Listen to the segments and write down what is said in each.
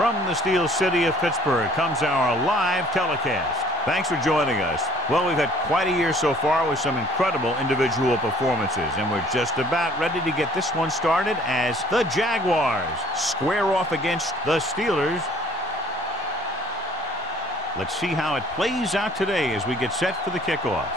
From the Steel City of Pittsburgh comes our live telecast. Thanks for joining us. Well, we've had quite a year so far with some incredible individual performances, and we're just about ready to get this one started as the Jaguars square off against the Steelers. Let's see how it plays out today as we get set for the kickoff.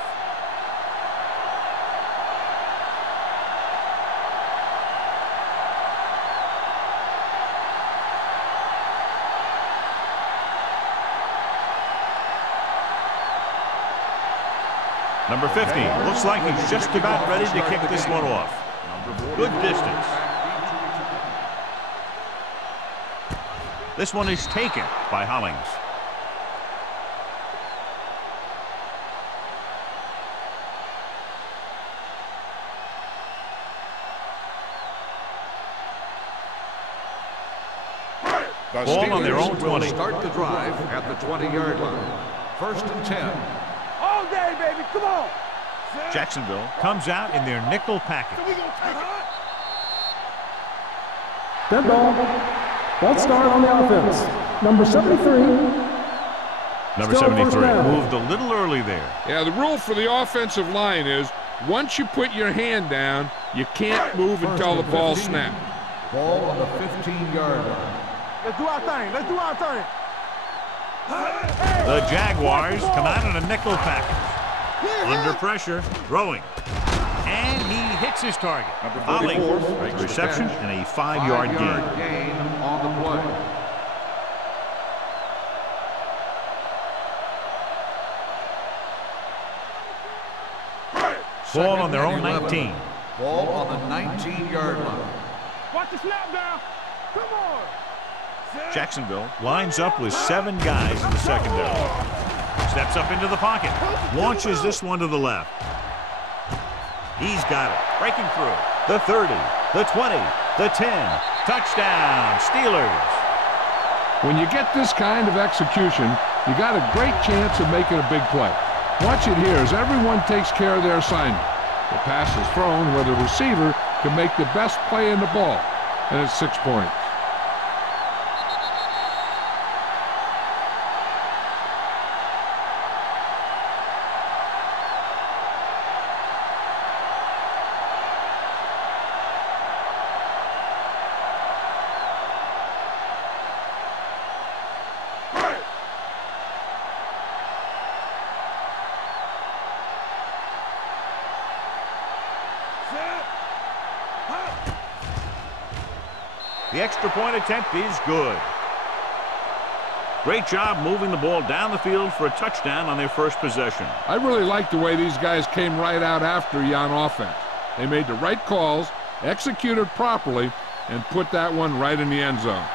Number 50, looks like he's just about ready to kick this one off. Good distance. This one is taken by Hollings. Ball on their own 20. Start the drive at the 20-yard line. 1st and 10. All day, baby. Come on. Jacksonville comes out in their nickel package. Dead ball. Let's start on the offense. Number 73. Number 73 moved a little early there. Yeah, the rule for the offensive line is once you put your hand down, you can't move until the ball snaps. Ball on the 15-yard line. Let's do our thing. Let's do our thing. The Jaguars come out in a nickel package. Under pressure, throwing. And he hits his target. Hollings, great reception and a 5-yard gain. On the play. Ball on their own 19. Ball on the 19-yard line. Watch the snap down. Come on. Jacksonville lines up with 7 guys in the secondary. Steps up into the pocket. Launches this one to the left. He's got it. Breaking through. The 30, the 20, the 10. Touchdown, Steelers. When you get this kind of execution, you got a great chance of making a big play. Watch it here as everyone takes care of their assignment. The pass is thrown where the receiver can make the best play in the ball, and it's 6 points. The extra point attempt is good. Great job moving the ball down the field for a touchdown on their first possession. I really like the way these guys came right out after you on offense. They made the right calls, executed properly, and put that one right in the end zone.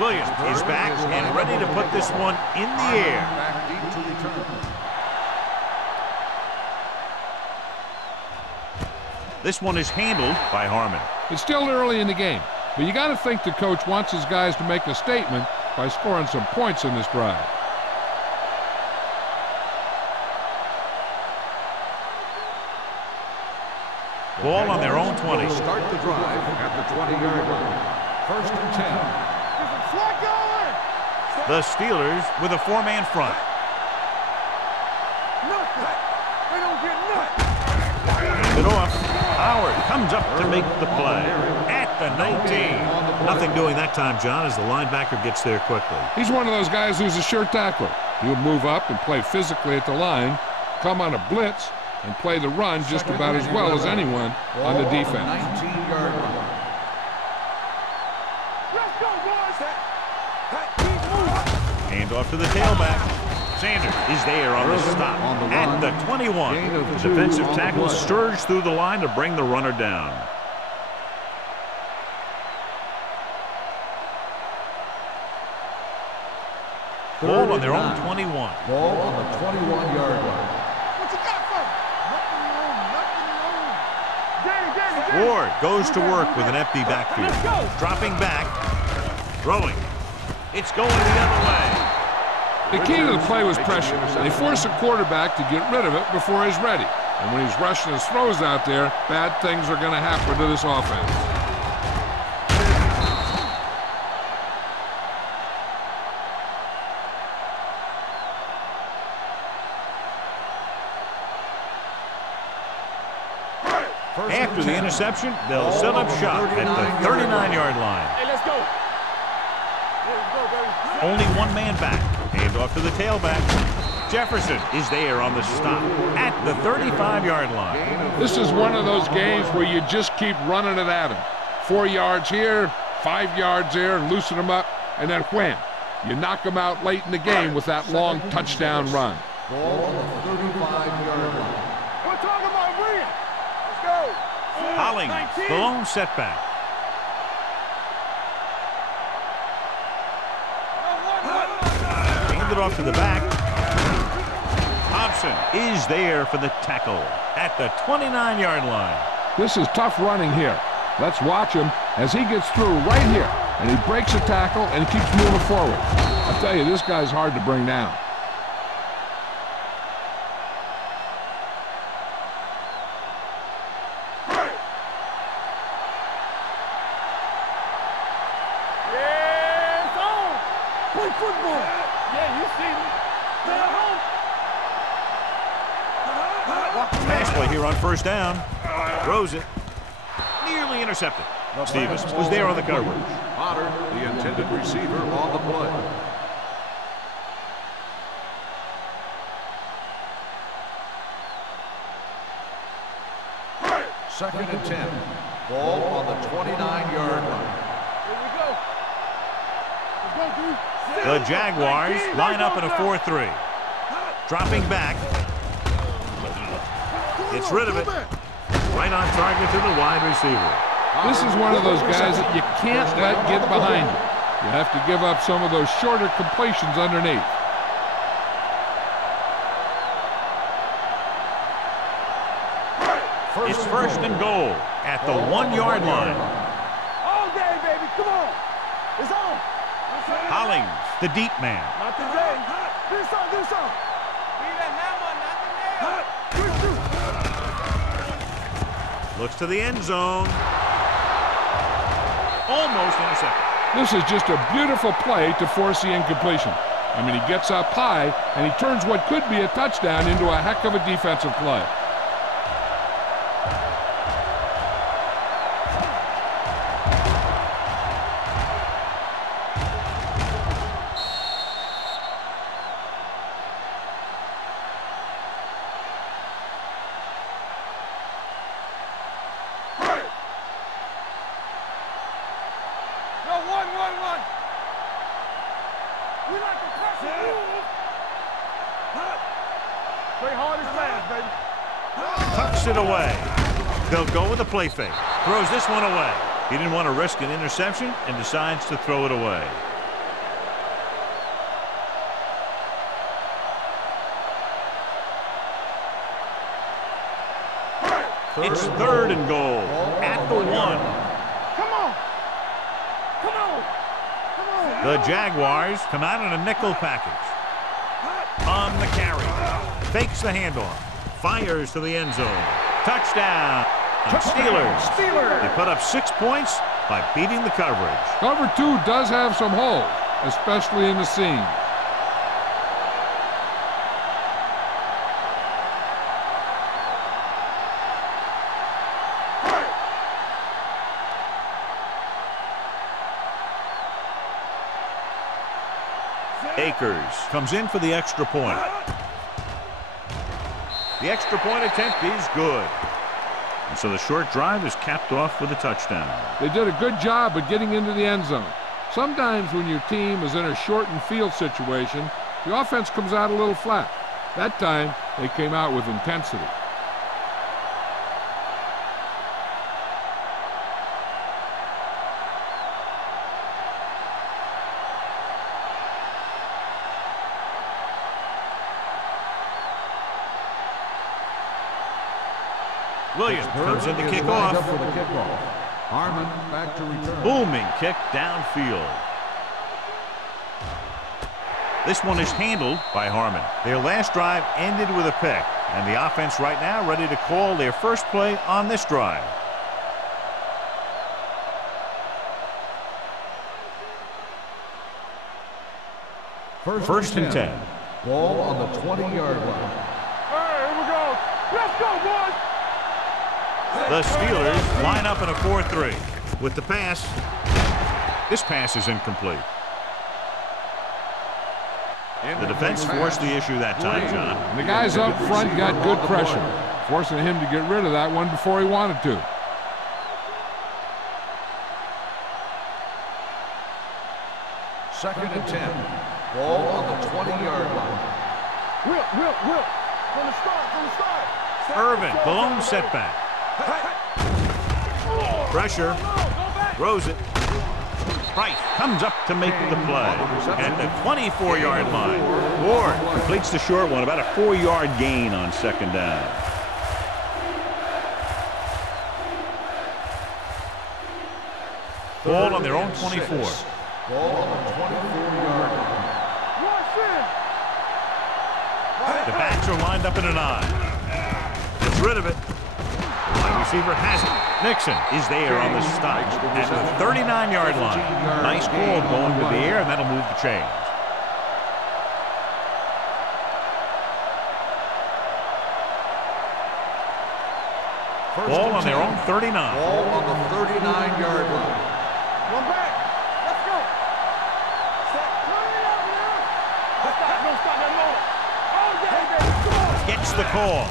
Williams is back and ready to put this one in the air. Back deep to return. This one is handled by Harmon. It's still early in the game, but you got to think the coach wants his guys to make a statement by scoring some points in this drive. Ball on their own 20. Start the drive at the 20-yard line. 1st and 10. The Steelers with a 4-man front. Hand it off. Howard comes up to make the play at the 19. Nothing doing that time, John, as the linebacker gets there quickly. He's one of those guys who's a sure tackler. He'll move up and play physically at the line, come on a blitz, and play the run just about as well as anyone on the defense. 19-yard line. Hand off to the tailback. Sanders is there on the stop at the 21. The defensive tackle surged through the line to bring the runner down. Ball on their own 21. Ball on the 21-yard line. What you got for me? Nothing. Danny, Ward goes to work with an empty backfield. Dropping back. Throwing. It's going the other way. The key to the play was pressure. They force the quarterback to get rid of it before he's ready. And when he's rushing his throws out there, bad things are going to happen to this offense. After the interception, they'll set up shop at the 39-yard line. Hey, let's go. Only one man back. Hand off to the tailback. Jefferson is there on the stop at the 35-yard line. This is one of those games where you just keep running it at him. 4 yards here, 5 yards there, loosen them up, and then wham. You knock them out late in the game with that long touchdown run. Ball on the 35-yard line. We're talking about win. Let's go. Hollings, the lone setback. Hand it off to the back. Thompson is there for the tackle at the 29-yard line. This is tough running here. Let's watch him as he gets through right here. And he breaks a tackle and he keeps moving forward. I tell you, this guy's hard to bring down. Yeah, it's on. Play football. Yeah, you see me. Stay at home. Pass play here on first down. Throws it. Nearly intercepted. Stevens was there on the coverage. Potter, the intended receiver, on the play. Second and 10. Ball on the 29-yard line. Here we go. Let's go, dude. The Jaguars line up in a 4-3. Dropping back. Gets rid of it. Right on target to the wide receiver. This is one of those guys that you can't let get behind you. You have to give up some of those shorter completions underneath. It's first and goal at the 1-yard line. All day, baby. Come on. It's on. Hollings, the deep man. Not today. Do something. Do something. Be the hammer, not the nail. Looks to the end zone. Almost intercepted. This is just a beautiful play to force the incompletion. I mean, he gets up high, and he turns what could be a touchdown into a heck of a defensive play. One. We like to press it. Play hard as fast, baby. Tucks it away. They'll go with a play fake. Throws this one away. He didn't want to risk an interception and decides to throw it away. It's third and goal at the 1. Come on. The Jaguars come out in a nickel package. On the carry. Fakes the handoff. Fires to the end zone. Touchdown. Steelers. They put up 6 points by beating the coverage. Cover 2 does have some holes, especially in the seam. Akers comes in for the extra point. The extra point attempt is good. And so the short drive is capped off with a touchdown. They did a good job of getting into the end zone. Sometimes when your team is in a shortened field situation, the offense comes out a little flat. That time, they came out with intensity. Williams comes in to Pittsburgh kick is lined off. up for the kickoff. Harmon back to return. Booming kick downfield. This one is handled by Harmon. Their last drive ended with a pick, and the offense right now ready to call their first play on this drive. First and 10. Ball on the 20-yard line. Hey, here we go. Let's go, boys. The Steelers line up in a 4-3. With the pass, this pass is incomplete. The defense forced the issue that time, John. And the guys up front got good pressure, forcing him to get rid of that one before he wanted to. Second and 10. Ball on the 20-yard line. Will. From the start. Irvin, blown setback. Pressure. Throws it. Price comes up to make the play at the 24-yard line. Ward completes the short one, about a 4-yard gain on second down. Ball on their own 24. Ball on the 24-yard line. The backs are lined up in a 9. Gets rid of it. The wide receiver has it. Nixon is there on the stop at the 39-yard line. Nice call going with the air, and that'll move the chains. Ball on their own 39. Ball on the 39-yard line. One back. Let's go. Set. Hurry up now. Don't stop that motor. Oh, yeah, baby. Come on. Gets the call.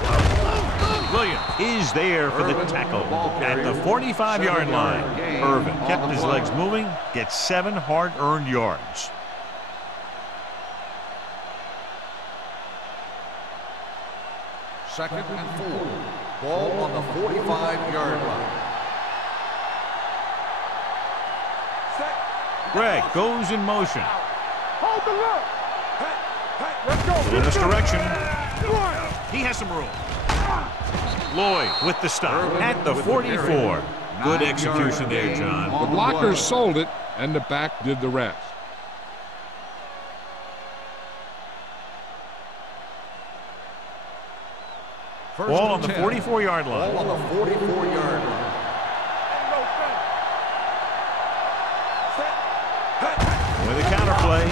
Williams is there for the tackle at the 45-yard line. Irvin kept his legs moving, gets 7 hard-earned yards. Second and 4. Ball on the 45-yard line. Greg goes in motion. Hold the look. Let's go. In this direction. He has some room. Lloyd with the stop at the 44. Good execution there, John. The blockers sold it, and the back did the rest. Ball on the 44-yard line. Ball on the 44-yard line. With a counter play.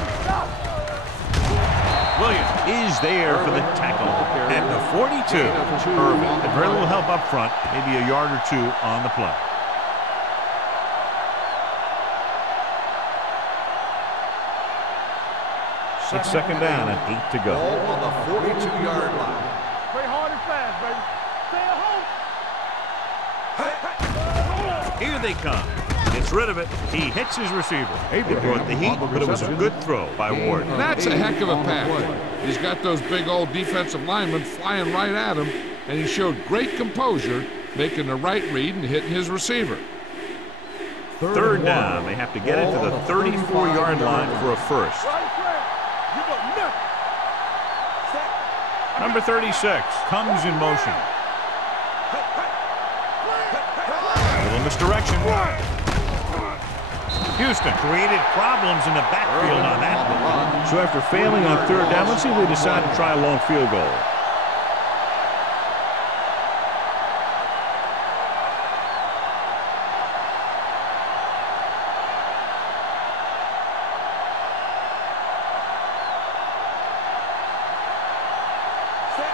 Williams is there for the tackle at the 42. Irvin had very little help up front, maybe a yard or two on the play. It's second down and 8 to go. Ball on the 42-yard line. Play hard and fast, baby. Stay at home. Here they come. Gets rid of it. He hits his receiver. It brought the heat, but it was a good throw by Ward. And that's a heck of a pass. He's got those big old defensive linemen flying right at him, and he showed great composure, making the right read and hitting his receiver. Third down. They have to get it to the 34-yard line for a first. Number 36 comes in motion. A little misdirection. Houston created problems in the backfield on that one. So after failing on third down, let's see if they decide to try a long field goal.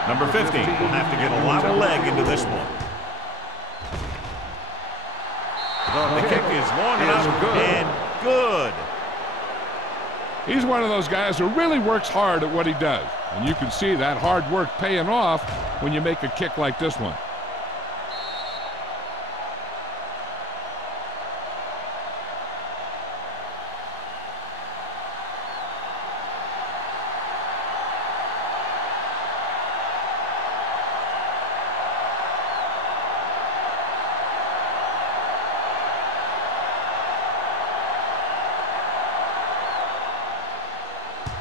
Number 50 will have to get a lot of leg into this one. The kick is long enough and good. He's one of those guys who really works hard at what he does. And you can see that hard work paying off when you make a kick like this one.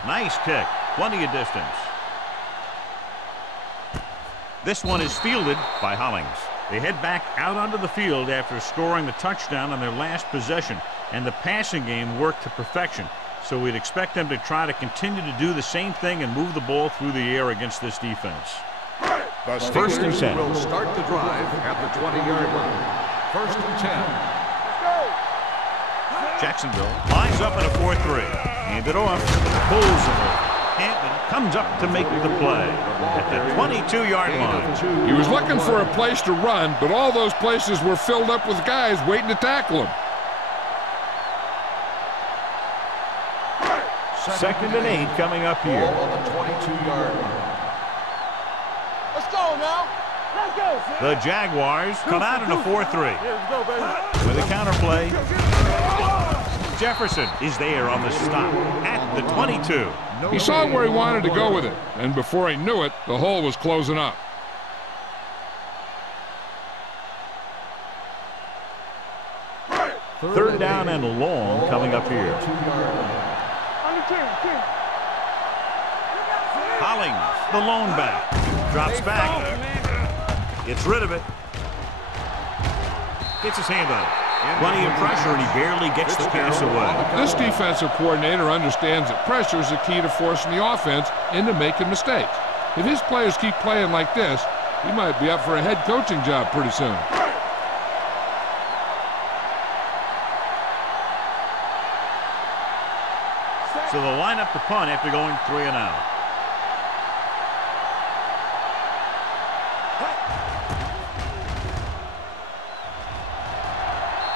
Nice kick. Plenty of distance. This one is fielded by Hollings. They head back out onto the field after scoring the touchdown on their last possession, and the passing game worked to perfection. So we'd expect them to try to continue to do the same thing and move the ball through the air against this defense. The First and Steelers 10. will start the drive at the 20-yard line. First and 10. Jacksonville lines up in a 4-3. Hand it off. Pulls it. Hampton comes up to make the play at the 22-yard line. He was looking for a place to run, but all those places were filled up with guys waiting to tackle him. Second and 8 coming up here. Ball on the 22-yard line. Let's go now. Let's go. The Jaguars come out in a 4-3. Let's go, baby. With a counterplay, Jefferson is there on the stop at the 22. He saw where he wanted to go with it, and before he knew it, the hole was closing up. Third down and long coming up here. Hollings, the lone back, drops back, gets rid of it, gets his hand on it. Plenty of pressure, and he barely gets the pass away. This defensive coordinator understands that pressure is the key to forcing the offense into making mistakes. If his players keep playing like this, he might be up for a head coaching job pretty soon. So they'll line up the punt after going 3 and out.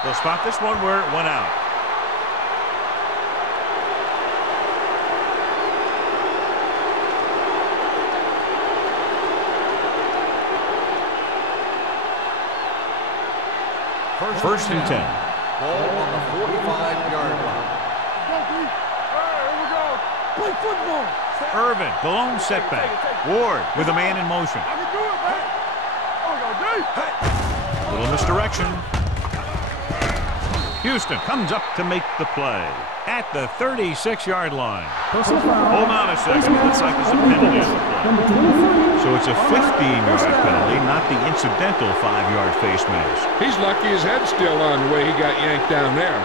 They'll spot this one where it went out. First and 10. Ball on the 45-yard line. Here we go. Play football. Irvin, the lone setback. Ward with a man in motion. I can do it, man. Oh, we go, D. Little misdirection. Houston comes up to make the play at the 36-yard line. Personal foul. Hold on a second. Looks like there's a penalty on the play. Number 23. So it's a 15-yard penalty, not the incidental 5-yard face mask. He's lucky his head's still on the way he got yanked down there.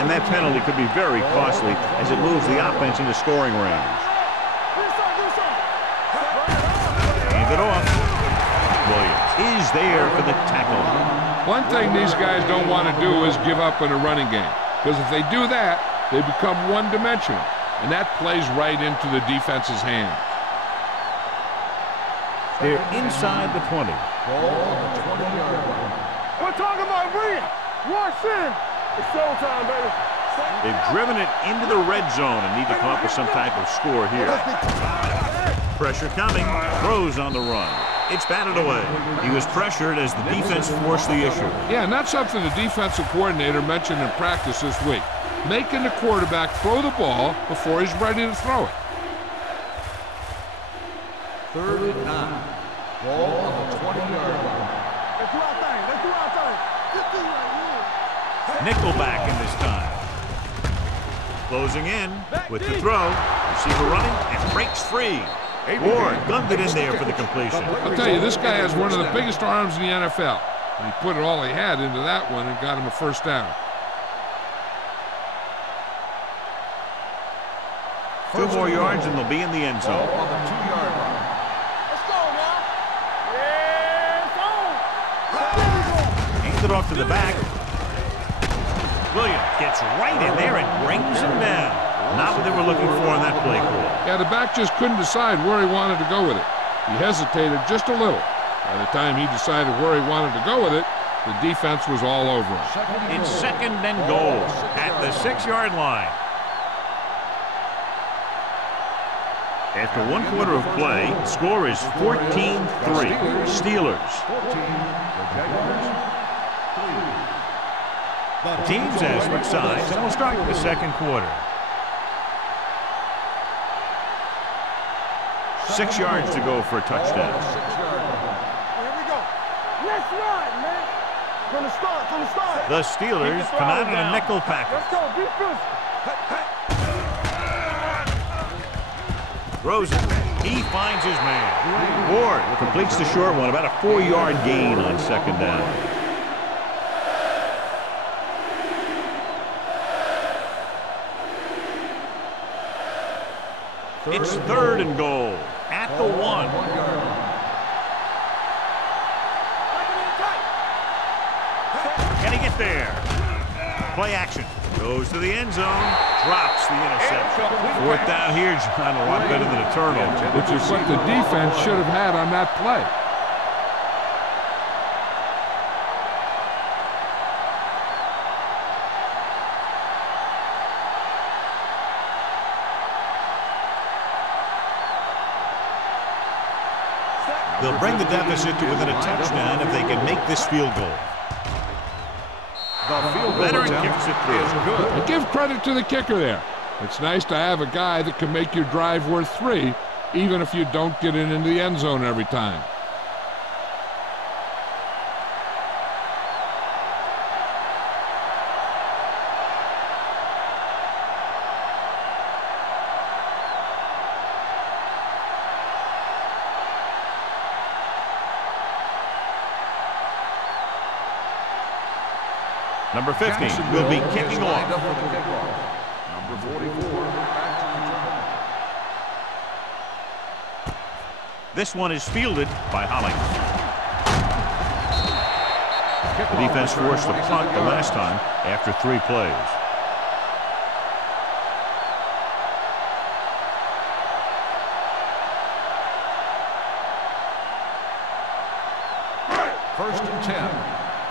And that penalty could be very costly as it moves the offense into scoring range. Hand it off. Williams is there for the tackle. One thing these guys don't want to do is give up in a running game, because if they do that, they become one-dimensional, and that plays right into the defense's hands. They're inside the 20. Ball on the 20-yard line. We're talking about Reed. Watch in. It's showtime, baby. They've driven it into the red zone and need to come up with some type of score here. Pressure coming. Throws on the run. It's batted away. He was pressured as the defense forced the issue. Yeah, and that's something the defensive coordinator mentioned in practice this week. Making the quarterback throw the ball before he's ready to throw it. Third and 9. Ball on the 20-yard line. Let's do our thing. Let's do our thing. This thing right here. Nickelback in this time. Closing in with the throw. Receiver running and breaks free. Ward gunned it in there for the completion. I'll tell you, this guy has one of the biggest arms in the NFL. And he put it all he had into that one and got him a first down. 2 more yards and they'll be in the end Ball zone. on the 2-yard line. Let's go now. Yeah, it's on. Hands it off to the back. Williams gets right in there and brings him down. Not what they were looking for on that play call. Yeah, the back just couldn't decide where he wanted to go with it. He hesitated just a little. By the time he decided where he wanted to go with it, the defense was all over him. It's second and goal at the 6-yard line. After 1 quarter of play, the score is 14-3. Steelers. 14. The Jaguars 3. The teams have switched sides, and we'll start the second quarter. 6 yards to go for a touchdown. 6-yard line. Here we go. Let's run, man. From the start, from the start. The Steelers come out in a nickel package. Let's go. Be physical. Throws it He finds his man. Ward completes the short one, about a 4-yard gain on second down. It's 3rd and goal at the 1. Can he get there? Play action. Goes to the end zone. Drops the interception. 4th down here, John, a lot better than a turnover. Which is what the defense should have had on that play. They'll bring the deficit to within a touchdown if they can make this field goal. The field goal Veteran attempt kicks it through. is good. And give credit to the kicker there. It's nice to have a guy that can make your drive worth 3, even if you don't get it into the end zone every time. Number 15 will be kicking off. Number 44 back to return. This one is fielded by Holling. The defense forced a punt the last time after 3 plays. First and 10.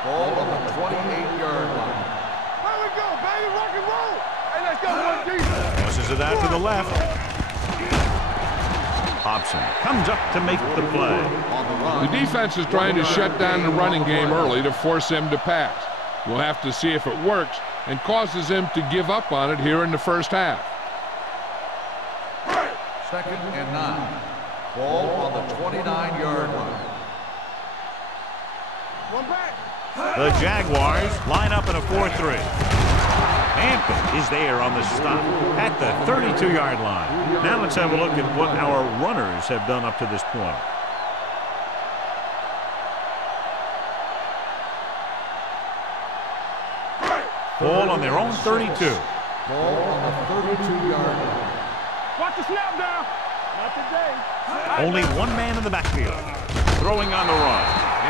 Ball on the 28-yard line. There we go, baby. Rock and roll. Hey, let's go, one defense. Passes it out to the left. Hobson comes up to make the play. The defense is trying to shut down the running game early to force him to pass. We'll have to see if it works and causes him to give up on it here in the first half. 2nd and 9. Ball on the 29-yard line. One back. The Jaguars line up in a 4-3. Hampton is there on the stop at the 32-yard line. Now let's have a look at what our runners have done up to this point. Ball on their own 32. Ball on the 32-yard line. Watch the snap down. Not today. Only one man in the backfield. Throwing on the run.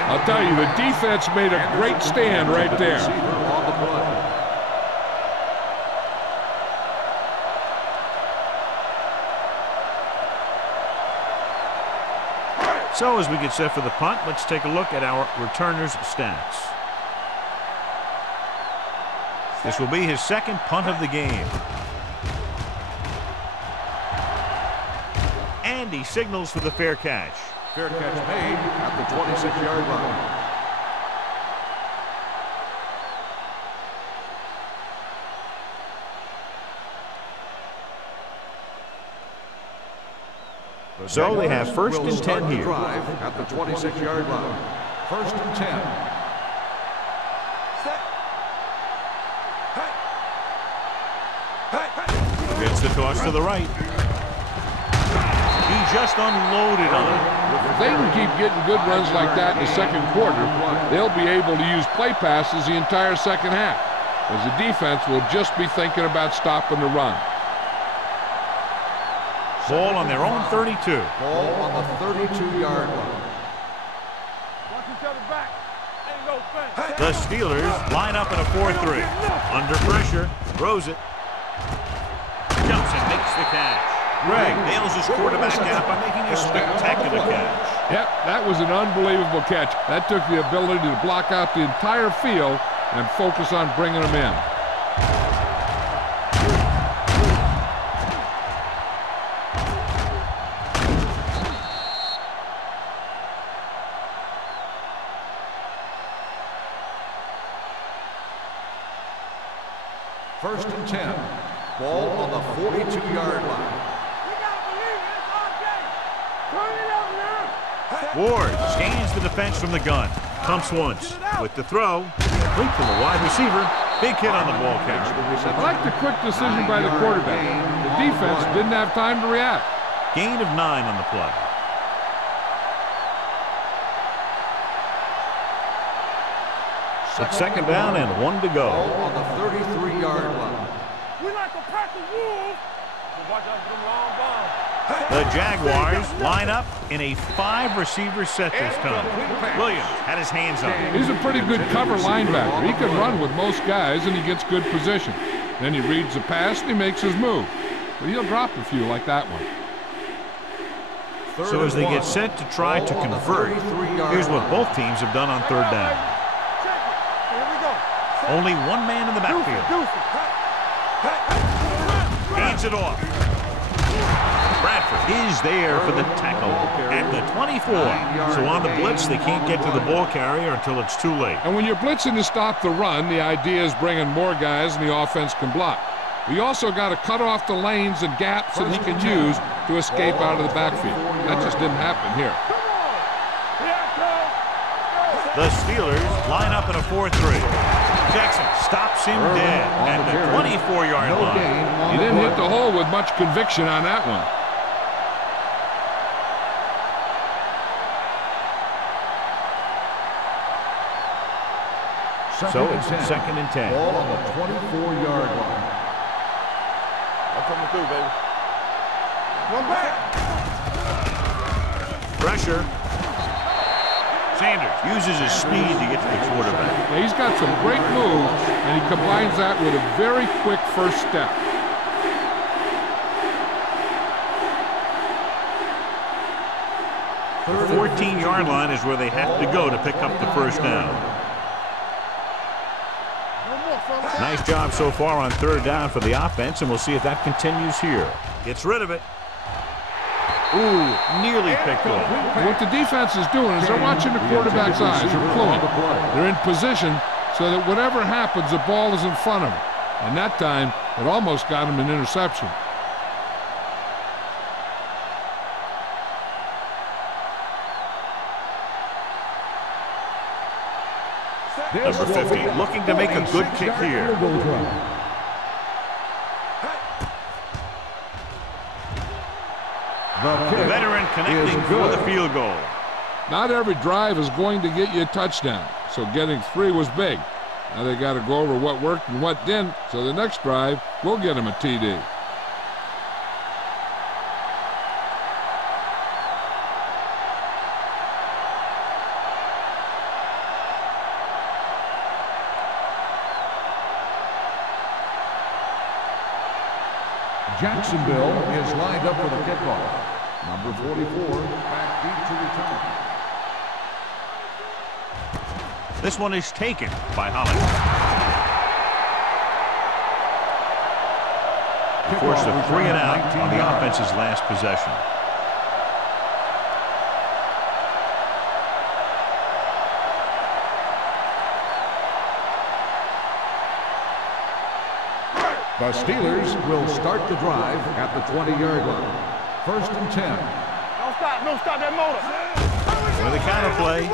I'll tell you, the defense made a great stand right there. On the play. So as we get set for the punt, let's take a look at our returner's stats. This will be his 2nd punt of the game. And he signals for the fair catch. Fair catch made at the 26-yard line. So they have 1st and 10 here. Drive at the 26-yard line. 1st and 10. Gets the toss to the right. He just unloaded on it. If they can keep getting good runs like that in the 2nd quarter, they'll be able to use play passes the entire 2nd half, as the defense will just be thinking about stopping the run. Ball on their own 32. Ball on the 32-yard line. Watch each other back. Ain't no fence. The Steelers line up in a 4-3. Under pressure, throws it. Jumps and makes the catch. Greg nails his quarterback out by making a spectacular catch. Yep, that was an unbelievable catch. That took the ability to block out the entire field and focus on bringing them in. First and 10. Ball on the 42-yard line. We gotta believe it. It's our game. Turn it up now. Ward scans the defense from the gun. Pumps once. With the throw. Complete to the wide receiver. Big hit on the ball carrier. I like the quick decision by the quarterback. The defense didn't have time to react. Gain of 9 on the play. It's second down and 1 to go. On the 33-yard line. We like to practice rules. Watch out for them long bombs. The Jaguars line up in a 5-receiver set this time. Williams had his hands on it. He's a pretty good cover linebacker. He can run with most guys, and he gets good position. Then he reads the pass, and he makes his move. But he'll drop a few like that one. So as they get set to try to convert, here's what both teams have done on third down. Here we go. Only one man in the backfield. Hands it off. Bradford is there for the tackle at the 24. So on the blitz, they can't get to the ball carrier until it's too late. And when you're blitzing to stop the run, the idea is bringing more guys and the offense can block. We also got to cut off the lanes and gaps that he can use to escape out of the backfield. That just didn't happen here. The Steelers line up in a 4-3. Jackson stops him dead at the 24-yard line. He didn't hit the hole with much conviction on that one. So it's second and 10. Ball on the 24-yard line. I'm coming through, baby. One back. Pressure. Sanders uses his speed to get to the quarterback. Yeah, he's got some great moves, and he combines that with a very quick first step. The 14-yard line is where they have to go to pick up the first down. Nice job so far on third down for the offense, and we'll see if that continues here. Gets rid of it. Ooh, nearly picked off. What the defense is doing is they're watching the quarterback's eyes. They're pulling. They're in position so that whatever happens, the ball is in front of them. And that time, it almost got him an interception. Number 50 looking to make a good kick here. The veteran connecting for the field goal. Not every drive is going to get you a touchdown, so getting 3 was big. Now they got to go over what worked and what didn't, so the next drive will get him a TD. Jacksonville is lined up for the kickoff. Number 44 back deep to return. This one is taken by Holland. Forced a 3 and out on the offense's last possession. The Steelers will start the drive at the 20-yard line. First and 10. Don't stop that motor. With a counter play.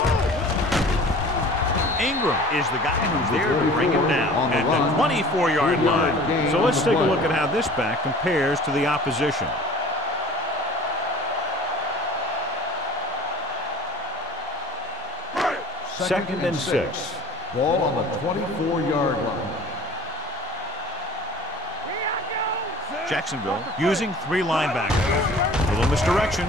Ingram is the guy who's there to bring him down at the 24-yard line. So let's take a look at how this back compares to the opposition. Second and 6. Ball on the 24-yard line. Jacksonville using 3 linebackers. Little misdirection.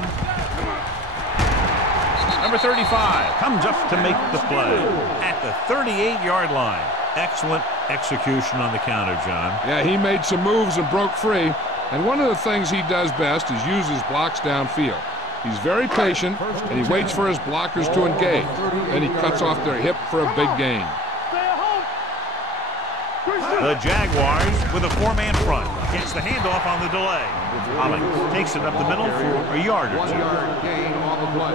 Number 35 comes up to make the play at the 38-yard line. Excellent execution on the counter, John. Yeah, he made some moves and broke free. And one of the things he does best is use his blocks downfield. He's very patient, and he waits for his blockers to engage. Then he cuts off their hip for a big gain. The Jaguars with a 4-man front. Gets the handoff on the delay. Holland takes it up the middle for a yard or 2. 1-yard gain on the play.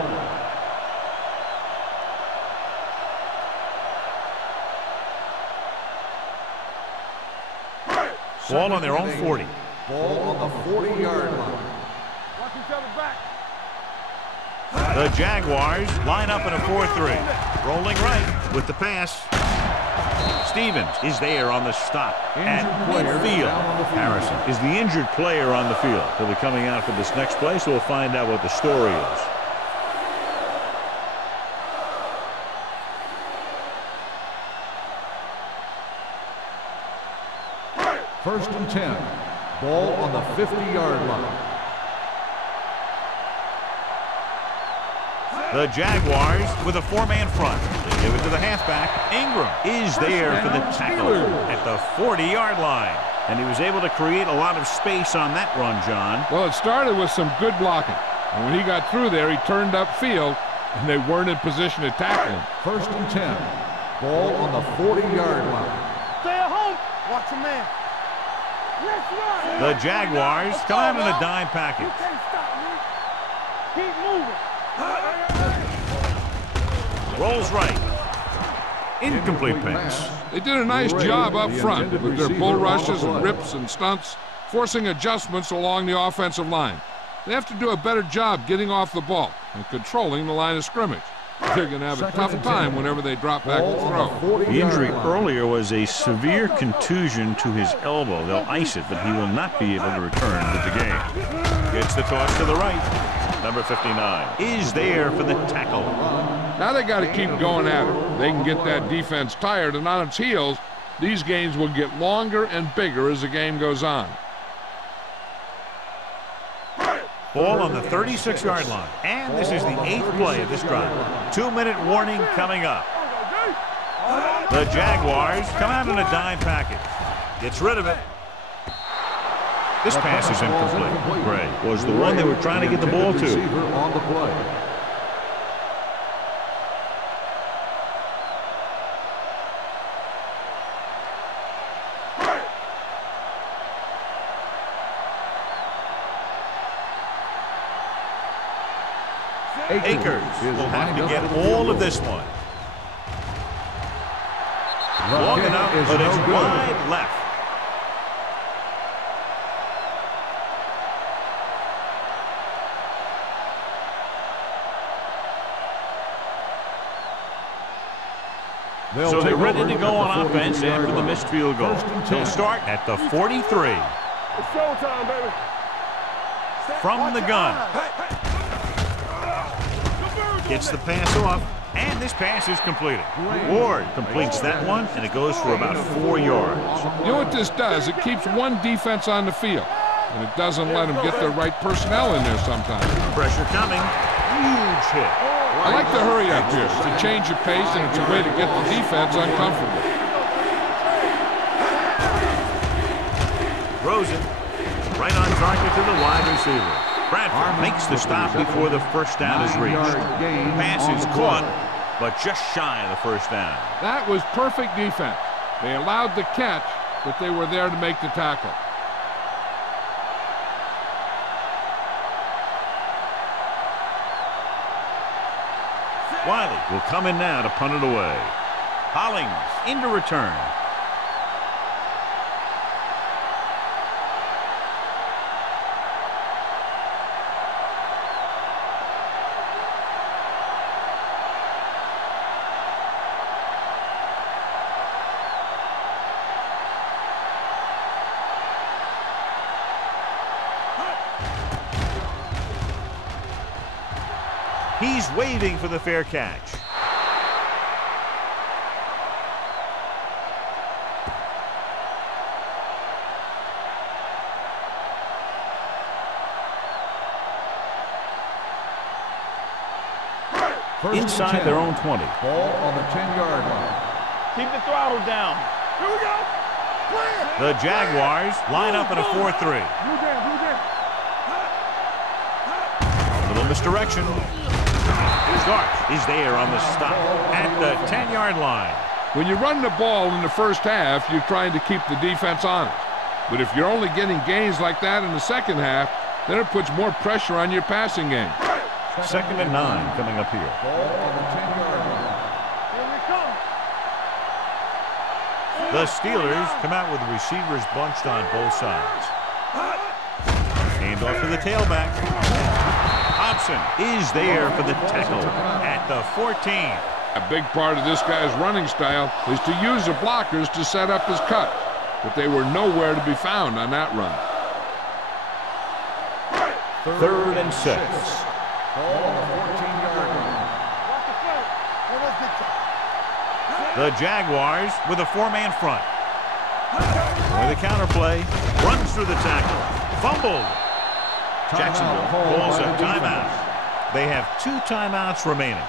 Ball on their own 40. Ball on the 40-yard line. Watch each other back. The Jaguars line up in a 4-3. Rolling right with the pass. Stevens is there on the stop at Injured player midfield. down on the field. Harrison is the injured player on the field. He'll be coming out for this next play, so we'll find out what the story is. First and 10. Ball on the 50-yard line. The Jaguars with a four-man front. They give it to the halfback. Ingram is there for the tackle at the 40-yard line. And he was able to create a lot of space on that run, John. Well, it started with some good blocking. And when he got through there, he turned upfield, and they weren't in position to tackle him. First and 10. Ball on the 40-yard line. Stay at home. Watch your man. Let's run. The Jaguars come out in a dime package. You can't stop me. Keep moving. Rolls right. Incomplete pass. They did a nice job up front with their bull rushes and rips and stunts, forcing adjustments along the offensive line. They have to do a better job getting off the ball and controlling the line of scrimmage. They're going to have a tough time whenever they drop back to throw. The injury earlier was a severe contusion to his elbow. They'll ice it, but he will not be able to return to the game. Gets the toss to the right. Number 59 is there for the tackle. Now they got to keep going at it. They can get that defense tired and on its heels. These games will get longer and bigger as the game goes on. Ball on the 36-yard line. And this is the 8th play of this drive. 2-minute warning coming up. The Jaguars come out in a dime package. Gets rid of it. This pass is incomplete. Gray was the one they were trying to get the ball to. On the play. Akers will have to get all of this one. Long enough, but it's wide left. So they're ready to go on offense after the missed field goal. They'll start at the 43. It's showtime, baby. From the gun. Gets the pass off, and this pass is completed. Ward completes that one, and it goes for about 4 yards. You know what this does? It keeps one defense on the field, and it doesn't let them get the right personnel in there sometimes. Pressure coming. Huge hit. I like to hurry up here. It's a change of pace, and it's a way to get the defense uncomfortable. Rosen, right on target to the wide receiver. Bradford makes the stop before the first down is reached. Pass is caught, but just shy of the first down. That was perfect defense. They allowed the catch, but they were there to make the tackle. Wiley will come in now to punt it away. Hollings into return. He's waiting for the fair catch. Inside their own 20. Ball on the 10-yard line. Keep the throttle down. Here we go. The Jaguars line up in a 4-3. Blue jam, blue jam. A little misdirection. Starks is there on the stop at the 10-yard line. When you run the ball in the first half, you're trying to keep the defense honest. But if you're only getting gains like that in the second half, then it puts more pressure on your passing game. 2nd and 9 coming up here. Ball on the 10-yard line. Here we come. The Steelers come out with the receivers bunched on both sides. Hand off to the tailback. Hobson is there for the tackle at the 14. A big part of this guy's running style is to use the blockers to set up his cut, but they were nowhere to be found on that run. 3rd and 6. Ball on the 14-yard line. The Jaguars with a 4-man front. With a counterplay, runs through the tackle, fumbled. Jacksonville calls a timeout. They have 2 timeouts remaining.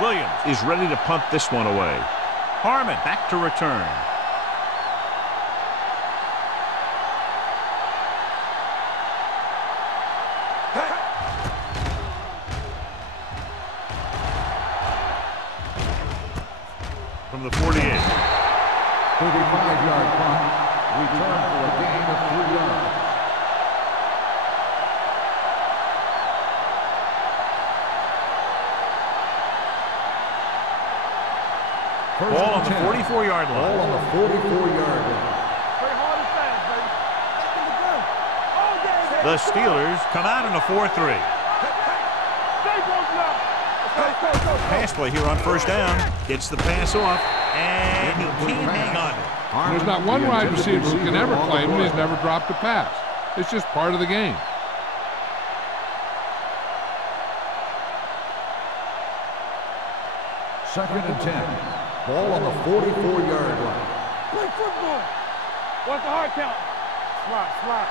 Williams is ready to punt this one away. Harmon back to return. From the 48. 35-yard punt. Return for a gain of 3 yards. Ball on the 44-yard line. Ball on the 44-yard line. The Steelers come out in a 4-3. Pass play here on 1st down. Gets the pass off, and he can't hang on. There's not one wide receiver who can ever claim he's never dropped a pass. It's just part of the game. Second and 10. Ball on the 44-yard line. Play football. What's the hard count? Slot.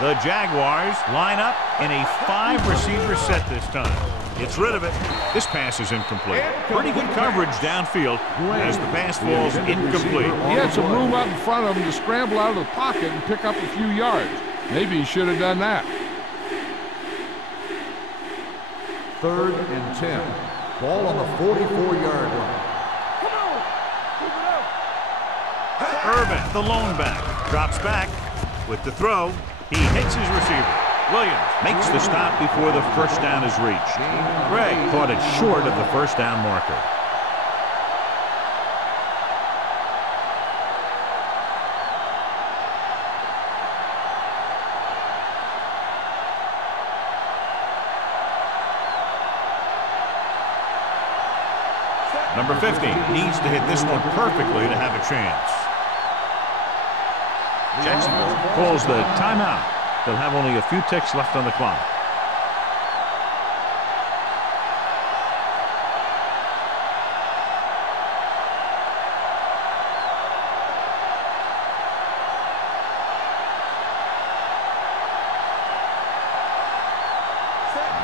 The Jaguars line up in a 5-receiver set this time. Gets rid of it. This pass is incomplete. Pretty good coverage downfield as the pass falls incomplete. He had some room out in front of him to scramble out of the pocket and pick up a few yards. Maybe he should have done that. 3rd and 10. Ball on the 44-yard line. Come on. Keep it up. Urban, the lone back, drops back with the throw. He hits his receiver. Williams makes the stop before the 1st down is reached. Gregg caught it short of the 1st down marker. Number 50 needs to hit this one perfectly to have a chance. Jacksonville calls the timeout. They'll have only a few ticks left on the clock.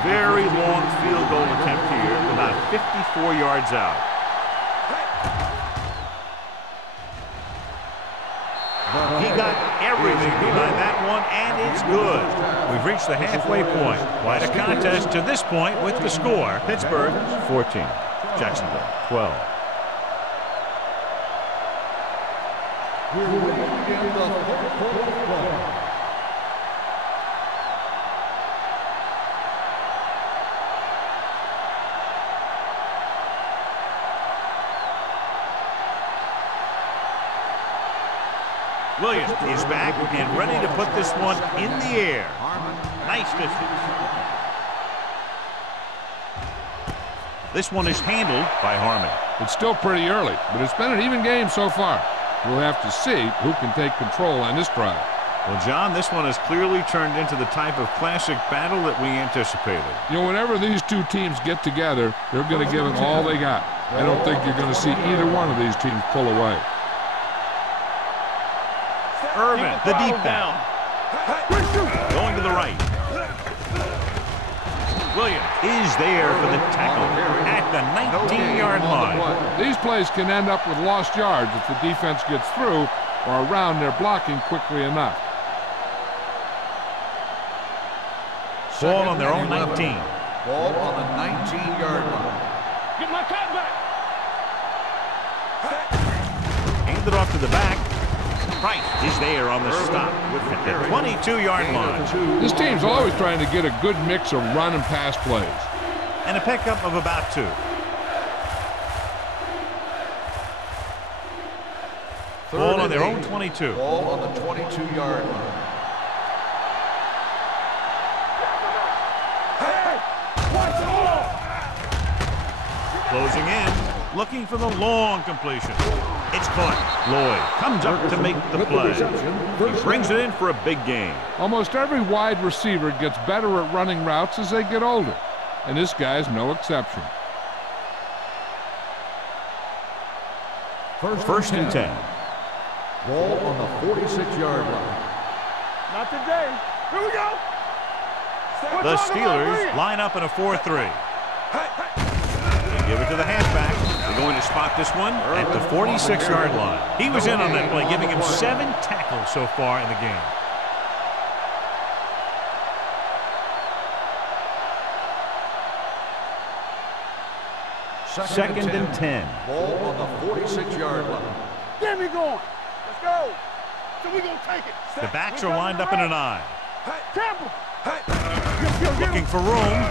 Very long field goal attempt here, about 54 yards out. He got everything behind that one, and it's good. We've reached the halfway point. Quite a contest to this point with the score. Pittsburgh 14, Jacksonville 12. We're waiting to begin the 4th quarter. Williams is back and ready to put this one in the air. Nice distance. This one is handled by Harmon. It's still pretty early, but it's been an even game so far. We'll have to see who can take control on this drive. Well, John, this one has clearly turned into the type of classic battle that we anticipated. You know, whenever these two teams get together, they're going to give it all they got. I don't think you're going to see either one of these teams pull away. Irvin, the deep down. Going to the right. Williams is there for the tackle at the 19-yard line. These plays can end up with lost yards if the defense gets through or around their blocking quickly enough. Ball on their own 19. Ball on the 19-yard line. Get my cut back. Handed off to the back. Price is there on the stop at the 22-yard line. This team's always trying to get a good mix of run and pass plays. And a pickup of about 2. Ball on their own 22. Ball on the 22-yard line. Closing in, looking for the long completion. It's caught. Lloyd comes up to make the play. He brings it in for a big gain. Almost every wide receiver gets better at running routes as they get older, and this guy's no exception. First and 10. Ball on the 46-yard line. Not today. Here we go. The Steelers line up in a 4-3. They give it to the halfback. They're going to spot this one at the 46-yard line. He was in on that play, giving him 7 tackles so far in the game. Second and 10. Ball on the 46-yard line. Get me going. Let's go. So we gonna take it. The backs are lined up in an I. Temple. Looking for room.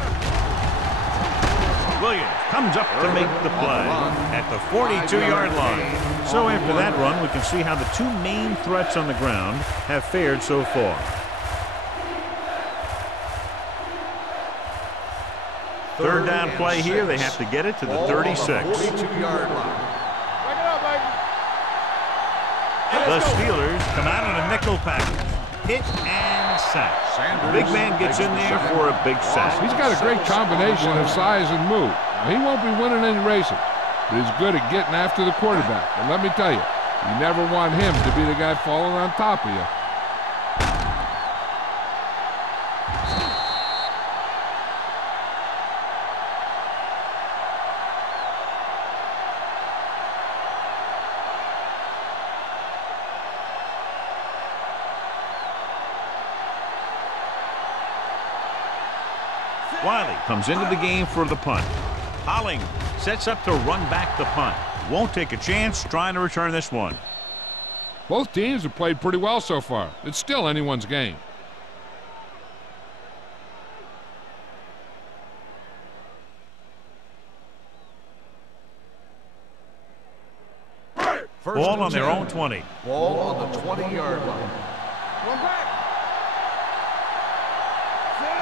Williams comes up to make the play at the 42-yard line. So after that run, we can see how the two main threats on the ground have fared so far. Third down play here. They have to get it to the 36. 42-yard line. Back it up, baby. The Steelers come out in a nickel package. Hit and sack. The big man gets in there for a big sack. He's got a great combination of size and move. Now, he won't be winning any races, but he's good at getting after the quarterback. And let me tell you, you never want him to be the guy falling on top of you. Wiley comes into the game for the punt. Holling sets up to run back the punt. Won't take a chance trying to return this one. Both teams have played pretty well so far. It's still anyone's game. Ball on their own 20. Ball on the 20-yard line. Run back.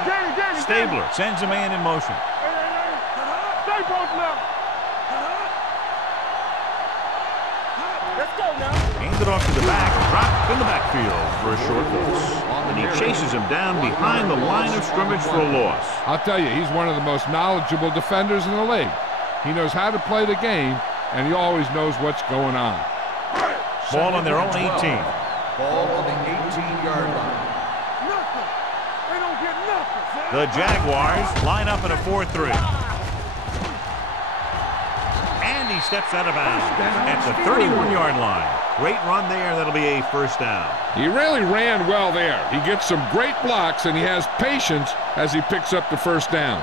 Danny. Stabler sends a man in motion. Stay both now. Let's go now. Handed off to the back, dropped in the backfield for a short loss. And he chases him down behind the line of scrimmage for a loss. I'll tell you, he's one of the most knowledgeable defenders in the league. He knows how to play the game, and he always knows what's going on. Ball on their own 18. Ball on the 18-yard line. Nothing. They don't get nothing. The Jaguars line up in a 4-3. And he steps out of bounds at the 31-yard line. Great run there. That'll be a first down. He really ran well there. He gets some great blocks, and he has patience as he picks up the first down.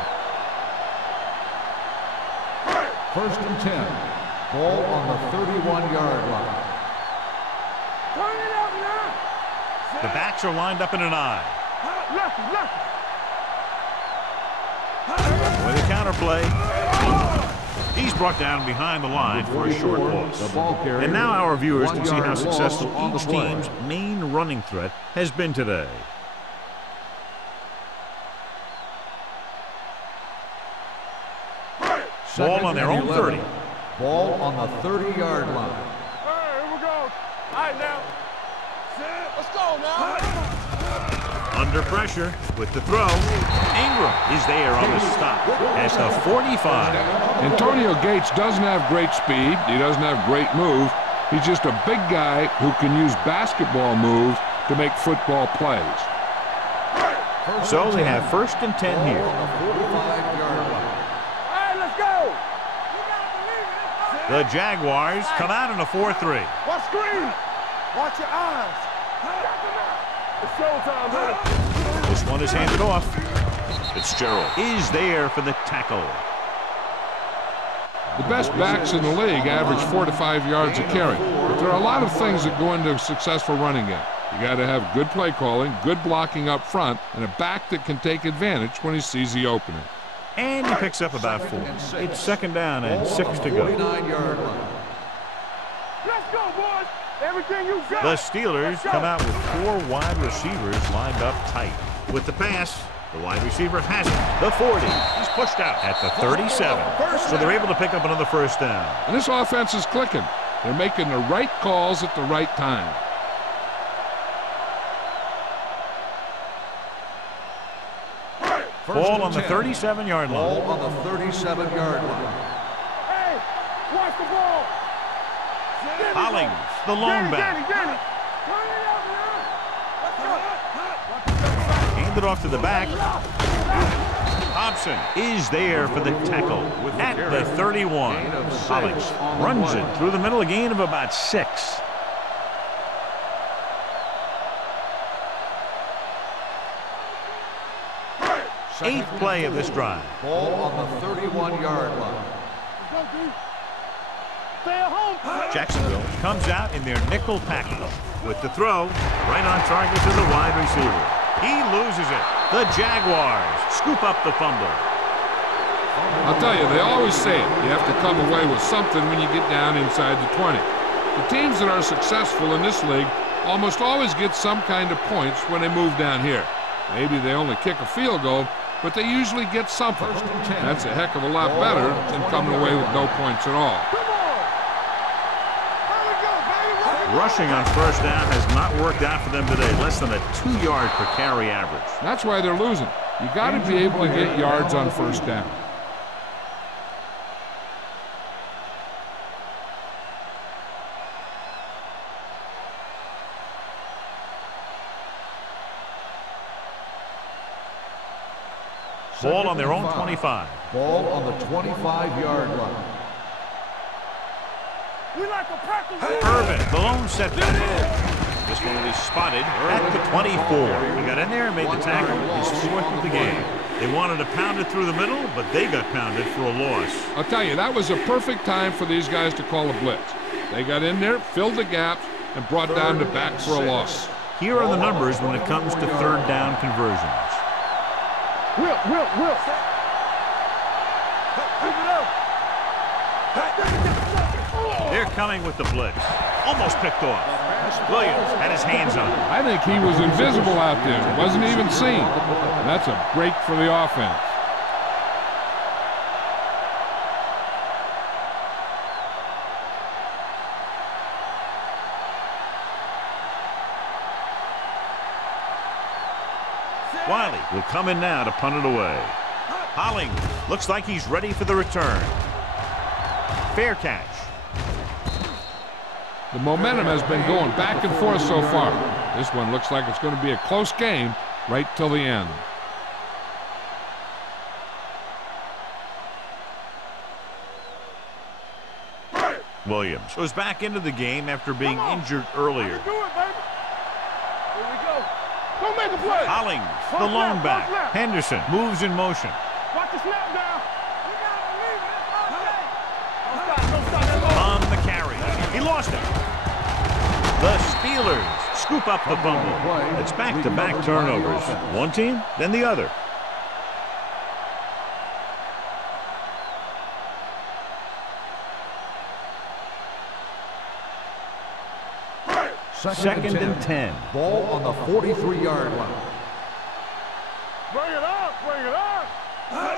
First and 10. Ball on the 31-yard line. Turn it up now. The backs are lined up in an I. Left. With a counterplay. He's brought down behind the line for a short loss. And now our viewers can see how successful each team's main running threat has been today. Ball on their own 30. Ball on the 30-yard line. All right, here we go. All right, now. Let's go now. Under pressure with the throw. Ingram is there on the stop at the 45. Antonio Gates doesn't have great speed. He doesn't have great moves. He's just a big guy who can use basketball moves to make football plays. So they have first and 10 here. On the 45-yard line. All right, let's go. You gotta believe it. The Jaguars come out in a 4-3. Watch screen. Watch your eyes. It's showtime, man. This one is handed off. Fitzgerald is there for the tackle. The best backs in the league average 4 to 5 yards a carry. But there are a lot of things that go into a successful running game. You got to have good play calling, good blocking up front, and a back that can take advantage when he sees the opening. And he picks up about 4. It's second down and 6 to go. 49-yard line. Let's go, boys. Everything you got. The Steelers come out with 4 wide receivers lined up tight. With the pass, the wide receiver has it. The 40. He's pushed out at the 37. So they're able to pick up another first down. And this offense is clicking. They're making the right calls at the right time. Ball on the 37-yard line. Ball on the 37-yard line. Hey, watch the ball. Hollings, the lone back. Handed off to the back. Thompson is there for the tackle at the 31. Hollings runs it through the middle, a gain of about 6. Eighth play of this drive. Ball on the 31-yard line. Jacksonville comes out in their nickel package with the throw right on target to the wide receiver. He loses it. The Jaguars scoop up the fumble. I'll tell you, they always say it. You have to come away with something when you get down inside the 20. The teams that are successful in this league almost always get some kind of points when they move down here. Maybe they only kick a field goal, but they usually get something. That's a heck of a lot better than coming away with no points at all. Rushing on first down has not worked out for them today. Less than a 2-yard per carry average. That's why they're losing. You got to be able to get yards on first down. Ball on their own 25. Ball on the 25-yard line. We like to practice. Irvin, the lone setback. This one will be spotted at the 24. He got in there and made the tackle. His 4th of the game. They wanted to pound it through the middle, but they got pounded for a loss. I'll tell you, that was a perfect time for these guys to call a blitz. They got in there, filled the gaps, and brought down the back for a loss. Here are the numbers when it comes to third down conversions. Will. Keep it up. They're coming with the blitz. Almost picked off. Williams had his hands on it. I think he was invisible out there. Wasn't even seen. And that's a break for the offense. Wiley will come in now to punt it away. Hollings looks like he's ready for the return. Fair catch. The momentum has been going back and forth so far. This one looks like it's going to be a close game right till the end. Williams goes back into the game after being injured earlier. Do it, baby. Here we go. Don't make a play. Hollings, the lone back. Henderson moves in motion. Watch the snap down. You gotta leave it. On the carry. He lost it. The Steelers scoop up the fumble. It's back-to-back turnovers. One team, then the other. Second and 10. Ball on the 43-yard line. Bring it up.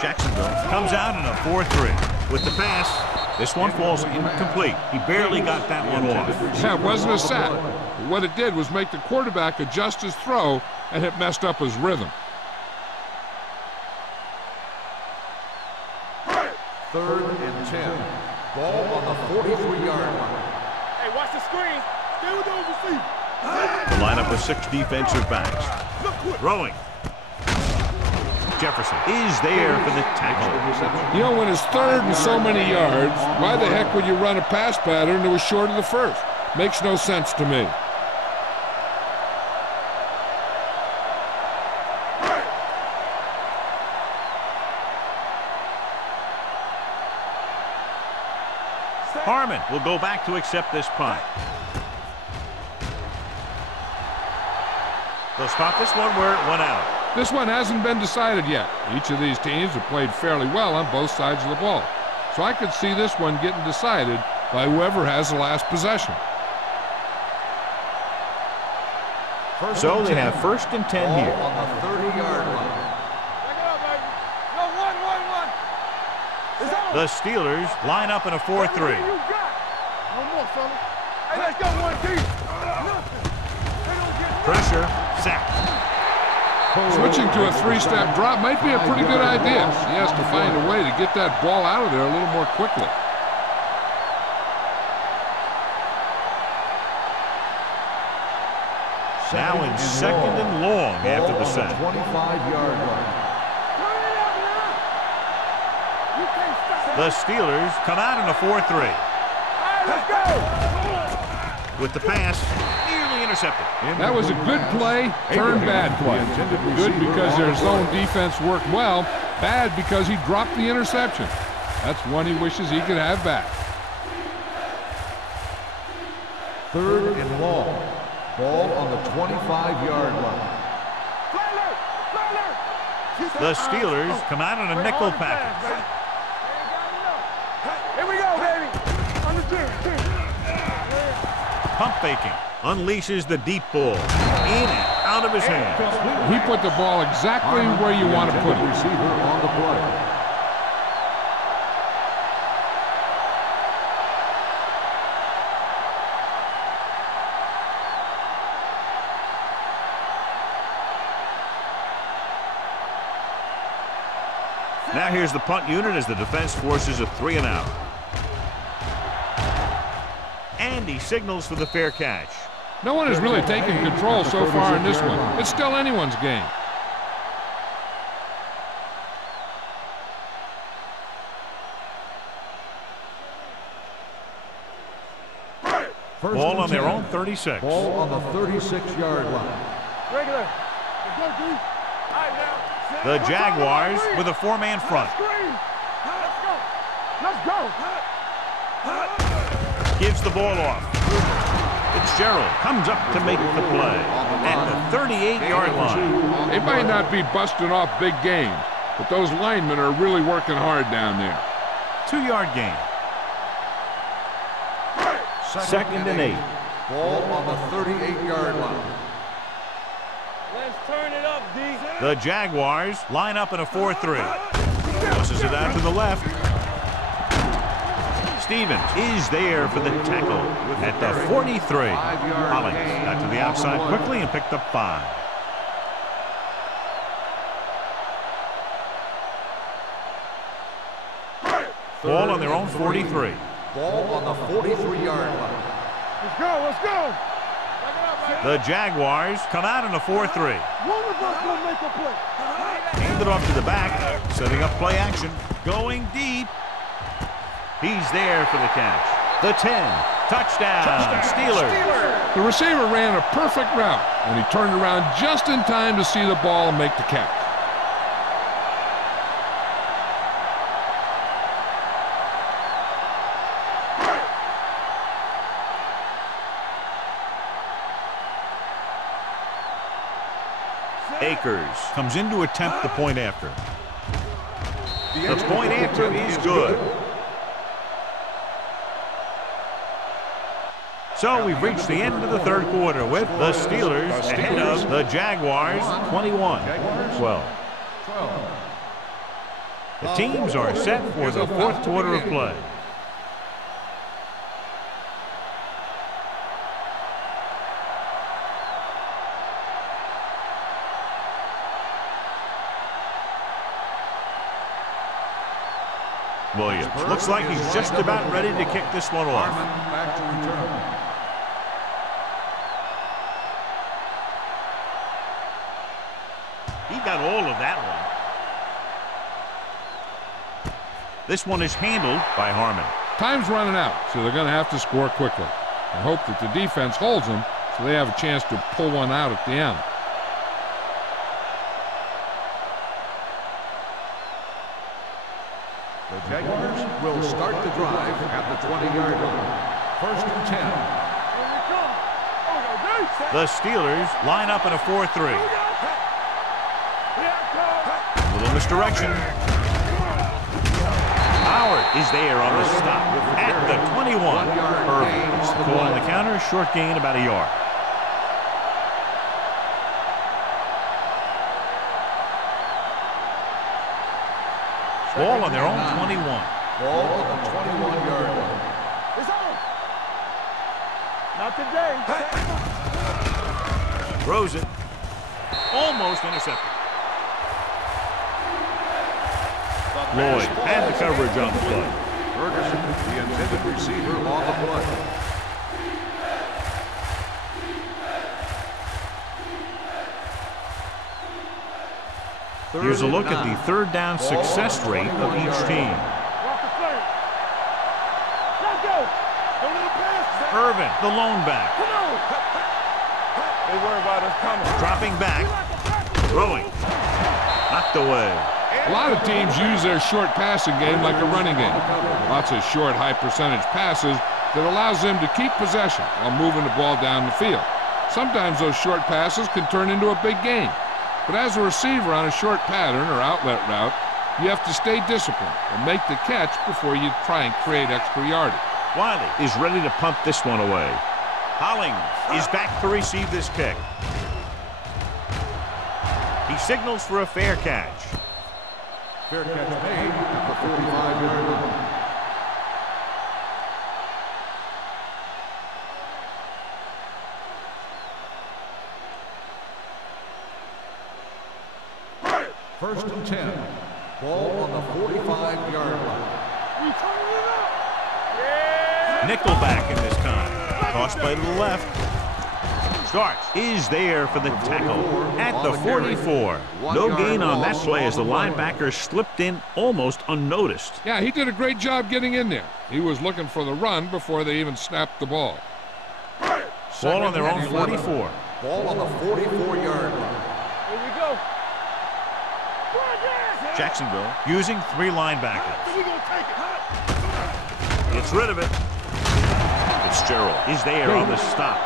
Jacksonville comes out in a 4-3. With the pass, this one falls incomplete. He barely got that one off. Yeah, it wasn't a sack. But what it did was make the quarterback adjust his throw, and it messed up his rhythm. Third and 10. Ball on the 43-yard line. Hey, watch the screen. Stay with those receivers. The lineup with 6 defensive backs. Throwing. Jefferson is there for the tackle. You know, when it's third and so many yards, why the heck would you run a pass pattern that was short of the first? Makes no sense to me. Harmon will go back to accept this punt. They'll spot this one where it went out. This one hasn't been decided yet. Each of these teams have played fairly well on both sides of the ball. So I could see this one getting decided by whoever has the last possession. So they have 1st and 10 here. On the 30-yard line. Back it up, baby. No, one. It's on. The Steelers line up in a 4-3. Everything you got. No more, fella. Hey, let's go, 1 deep. Nothing. They don't get Pressure, sack. Switching to a 3-step drop might be a pretty good idea. He has to find a way to get that ball out of there a little more quickly. Now in 2nd and long after the sack. 25-yard line. Turn it up now. You can't stop. The Steelers come out in a 4-3. All right, let's go. With the pass, nearly intercepted. That was a good play, turned bad play. Good because their zone defense worked well, bad because he dropped the interception. That's one he wishes he could have back. 3rd and long. Ball on the 25-yard line. The Steelers come out in a nickel package. Here we go, baby. On the 10. Pump faking. Unleashes the deep ball. In and out of his hands. He put the ball exactly where you want to put it. Receiver on the play. Now here's the punt unit as the defense forces a 3 and out. And he signals for the fair catch. No one has really taken control so far in this one. It's still anyone's game. Ball on their own 36. Ball on the 36-yard line. Regular. Let's go, D. All right, now. The Jaguars with a 4-man front. Let's go. Gives the ball off. Fitzgerald comes up to make the play at the 38-yard line. They might not be busting off big games, but those linemen are really working hard down there. 2-yard gain. 2nd and 8. Ball on the 38-yard line. Let's turn it up, D. The Jaguars line up in a 4-3. Tosses it out to the left. Stevens is there for the tackle at the 43. Hollings got to the outside quickly and picked up 5. Ball on their own 43. Ball on the 43-yard line. Let's go. The Jaguars come out in a 4-3. One of us will make a play. Hand it off to the back, setting up play action. Going deep. He's there for the catch. The 10. Touchdown, Steelers. The receiver ran a perfect route, and he turned around just in time to see the ball and make the catch. Akers comes in to attempt the point after. The point after is good. So we've reached the end of the 3rd quarter with the Steelers ahead of the Jaguars 21-12. The teams are set for the 4th quarter of play. Williams looks like he's just about ready to kick this one off. Back to return. He got all of that one. This one is handled by Harmon. Time's running out, so they're going to have to score quickly. I hope that the defense holds them so they have a chance to pull one out at the end. The Jaguars will start the drive at the 20-yard line. 1st and 10. Here we come. The Steelers line up in a 4-3. Little misdirection. Howard is there on the stop at the 21. Irving puts the ball on the counter. Short gain about a yard. Ball on their own 21. Ball on the 21-yard line. It's on. Not today. Throws it. Almost intercepted. Lloyd had the coverage on the play. Ferguson, the intended receiver, on the play. Here's a look at the third down success rate of each team. Irvin, the lone back. They worry about us coming. Dropping back. Throwing. Knocked away. A lot of teams use their short passing game like a running game. Lots of short, high-percentage passes that allows them to keep possession while moving the ball down the field. Sometimes those short passes can turn into a big game. But as a receiver on a short pattern or outlet route, you have to stay disciplined and make the catch before you try and create extra yardage. Wiley is ready to punt this one away. Hollings is back to receive this kick. He signals for a fair catch. Fair catch made at the 45-yard line. First and 10. Ball on the 45-yard line. Nickelback in this time. Toss play to the left. Starts. Is there for the tackle at the 44. No gain on that play as the linebacker slipped in almost unnoticed. Yeah, he did a great job getting in there. He was looking for the run before they even snapped the ball. Ball on their own 44. Ball on the 44-yard line. Here we go. Jacksonville using three linebackers. We gonna take it. Gets rid of it. Fitzgerald is there on the stop.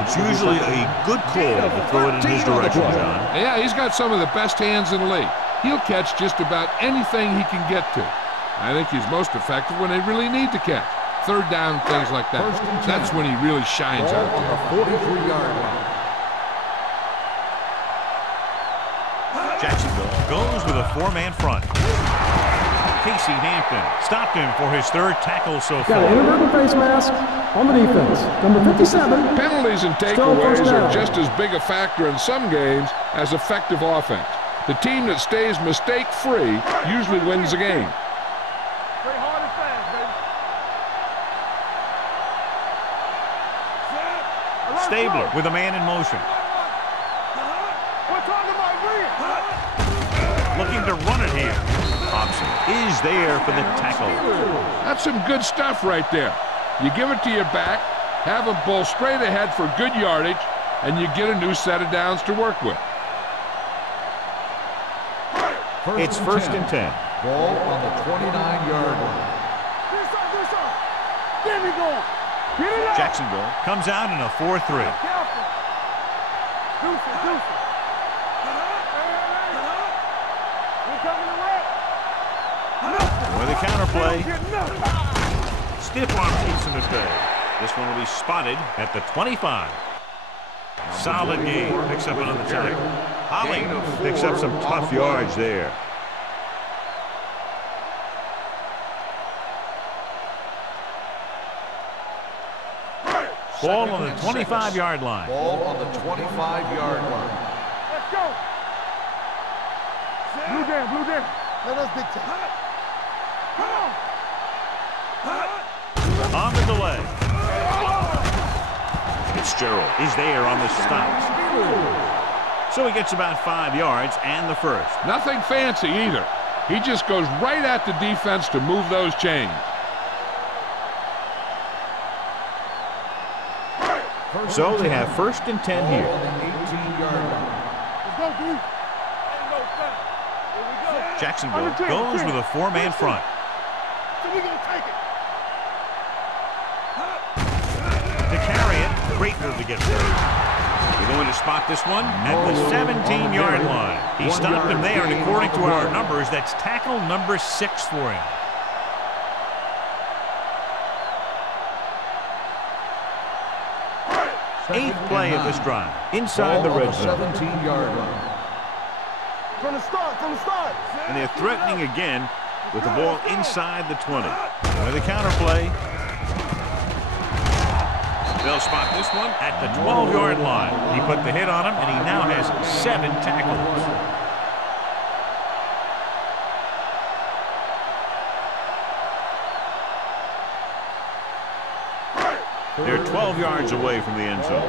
It's usually a good call to throw it in his direction, John. Yeah, he's got some of the best hands in the league. He'll catch just about anything he can get to. I think he's most effective when they really need to catch. Third down, things like that. That's when he really shines out there. Ball on the 43-yard line. Jacksonville goes with a four-man front. Casey Hampton stopped him for his third tackle so Got an far. inadvertent face mask on the defense. Number 57. Penalties and Still first takeaways down. are just as big a factor in some games as effective offense. The team that stays mistake-free usually wins the game. Play hard and fast, baby. Stabler with a man in motion. We're talking about real. Looking to run it here. Thompson is there for the tackle. That's some good stuff right there. You give it to your back, have him pull straight ahead for good yardage, and you get a new set of downs to work with. It's first and 10. Ball on the 29-yard line. This up. Get me going. Get it up. Jacksonville comes out in a 4-3. Careful. Deuce it. We coming to wreck. With a counterplay. Get nothing. Stiff arm keeps him at bay. This one will be spotted at the 25. Solid game. Picks up another tackle. Holly picks up some tough yards there. Ball on the 25-yard line. Ball on the 25-yard line. Let's go. Blue down. Let us dictate. Come on. On the delay. Fitzgerald is there on the stop. So he gets about 5 yards and the first. Nothing fancy either. He just goes right at the defense to move those chains. So they have first and 10 here. Ball on the 18-yard line. Let's go, D. Ain't no time. Here we go. Jacksonville goes with a four-man front. So we gonna take it. To carry it, great move to get through. They're going to spot this one at the 17-yard line. He stopped him there, and according to our numbers, that's tackle number 6 for him. Eighth play of this drive, inside the red zone. 17-yard line. From the start, from the start. And they're threatening again with the ball inside the 20. With the counterplay. They'll spot this one at the 12-yard line. He put the hit on him, and he now has 7 tackles. They're 12 yards away from the end zone.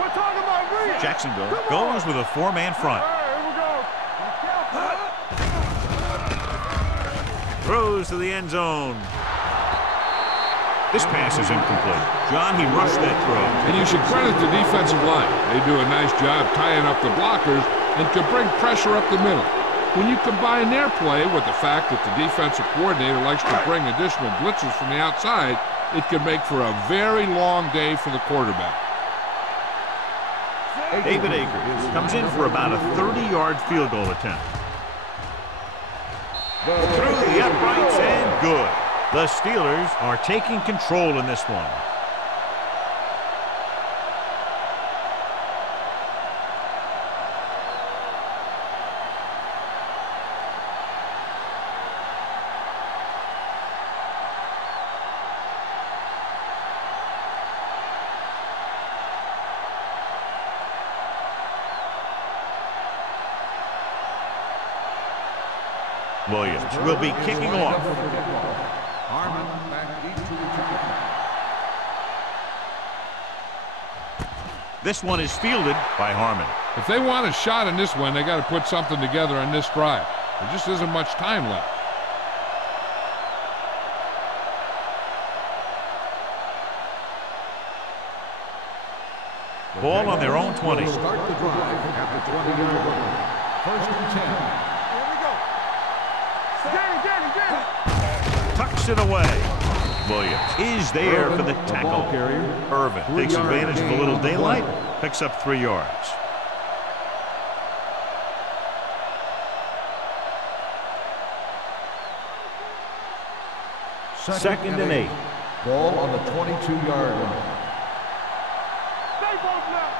We're talking about Reed. Jacksonville goes with a 4-man front. Here we go. Throws to the end zone. This pass is incomplete. John, he rushed that throw. And you should credit the defensive line. They do a nice job tying up the blockers and can bring pressure up the middle. When you combine their play with the fact that the defensive coordinator likes to bring additional blitzes from the outside, it can make for a very long day for the quarterback. David Akers comes in for about a 30-yard field goal attempt. Through the uprights and good. The Steelers are taking control in this one. Williams will be kicking off. Harmon back deep to return. This one is fielded by Harmon. If they want a shot in this one, they got to put something together on this drive. There just isn't much time left. Ball on their own 20. Start the drive at the 20-yard line. 1st and 10. Here we go. Get it. Tucks it away. Williams is there for the tackle. Ball carrier. Irvin takes advantage of a little daylight, picks up 3 yards. Second and 8. Ball on the 22-yard line. Stay both left.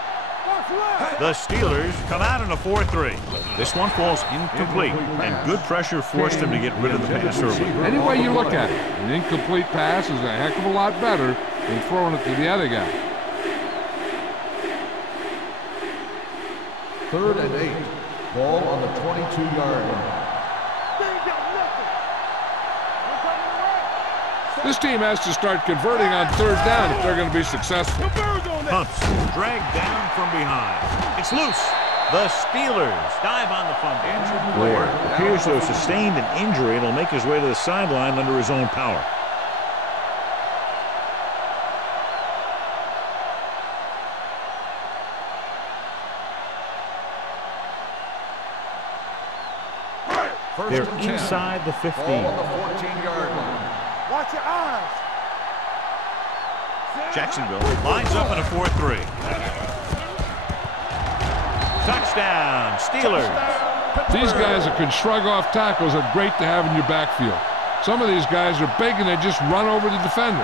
Watch left. The Steelers come out in a 4-3. This one falls incomplete, and good pressure forced them to get rid of the pass early. Any way you look at it, an incomplete pass is a heck of a lot better than throwing it to the other guy. 3rd and 8. Ball on the 22-yard line. They ain't got nothing. We're coming around. This team has to start converting on 3rd down if they're going to be successful. The bird on that. Pumps, dragged down from behind. It's loose. The Steelers dive on the fumble. Ward appears to have sustained an injury and will make his way to the sideline under his own power. They're inside the 15. Ball on the 14-yard line. Watch your eyes. Jacksonville lines up in a 4-3. Touchdown, Steelers. These guys that can shrug off tackles are great to have in your backfield. Some of these guys are big and they just run over the defender.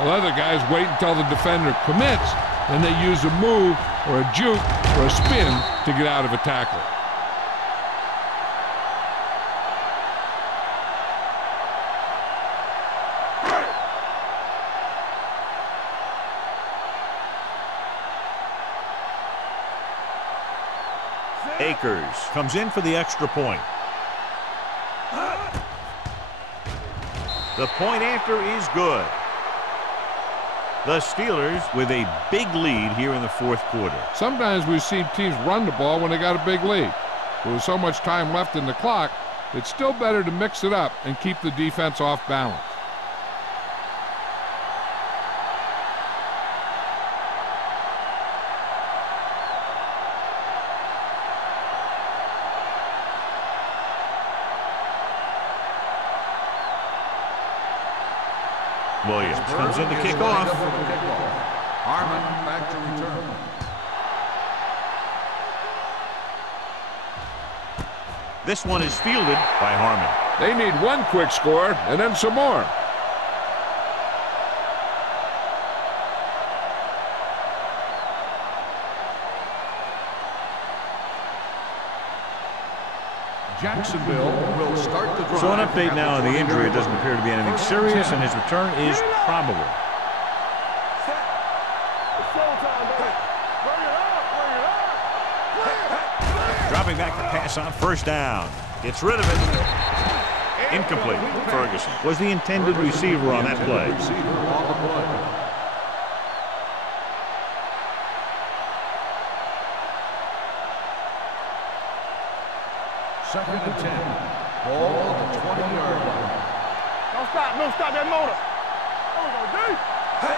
While other guys wait until the defender commits, and they use a move or a juke or a spin to get out of a tackle. Akers comes in for the extra point. The point after is good. The Steelers with a big lead here in the 4th quarter. Sometimes we see teams run the ball when they got a big lead. With so much time left in the clock, it's still better to mix it up and keep the defense off balance. Williams comes in to kick off. Harmon back to return. This one is fielded by Harmon. They need one quick score and then some more. Jacksonville will start the drive. So an update at now on the 20-yard injury. It doesn't line. appear to be anything First serious, and and his return is probable. Set. It's showtime, baby. Bring it up, bring it up. Dropping back to pass on first down. Gets rid of it. Incomplete. Ferguson was the intended receiver on that play. Receiver on the play. Second and 10. Ball on the 20-yard line. Don't stop, no stop that motor.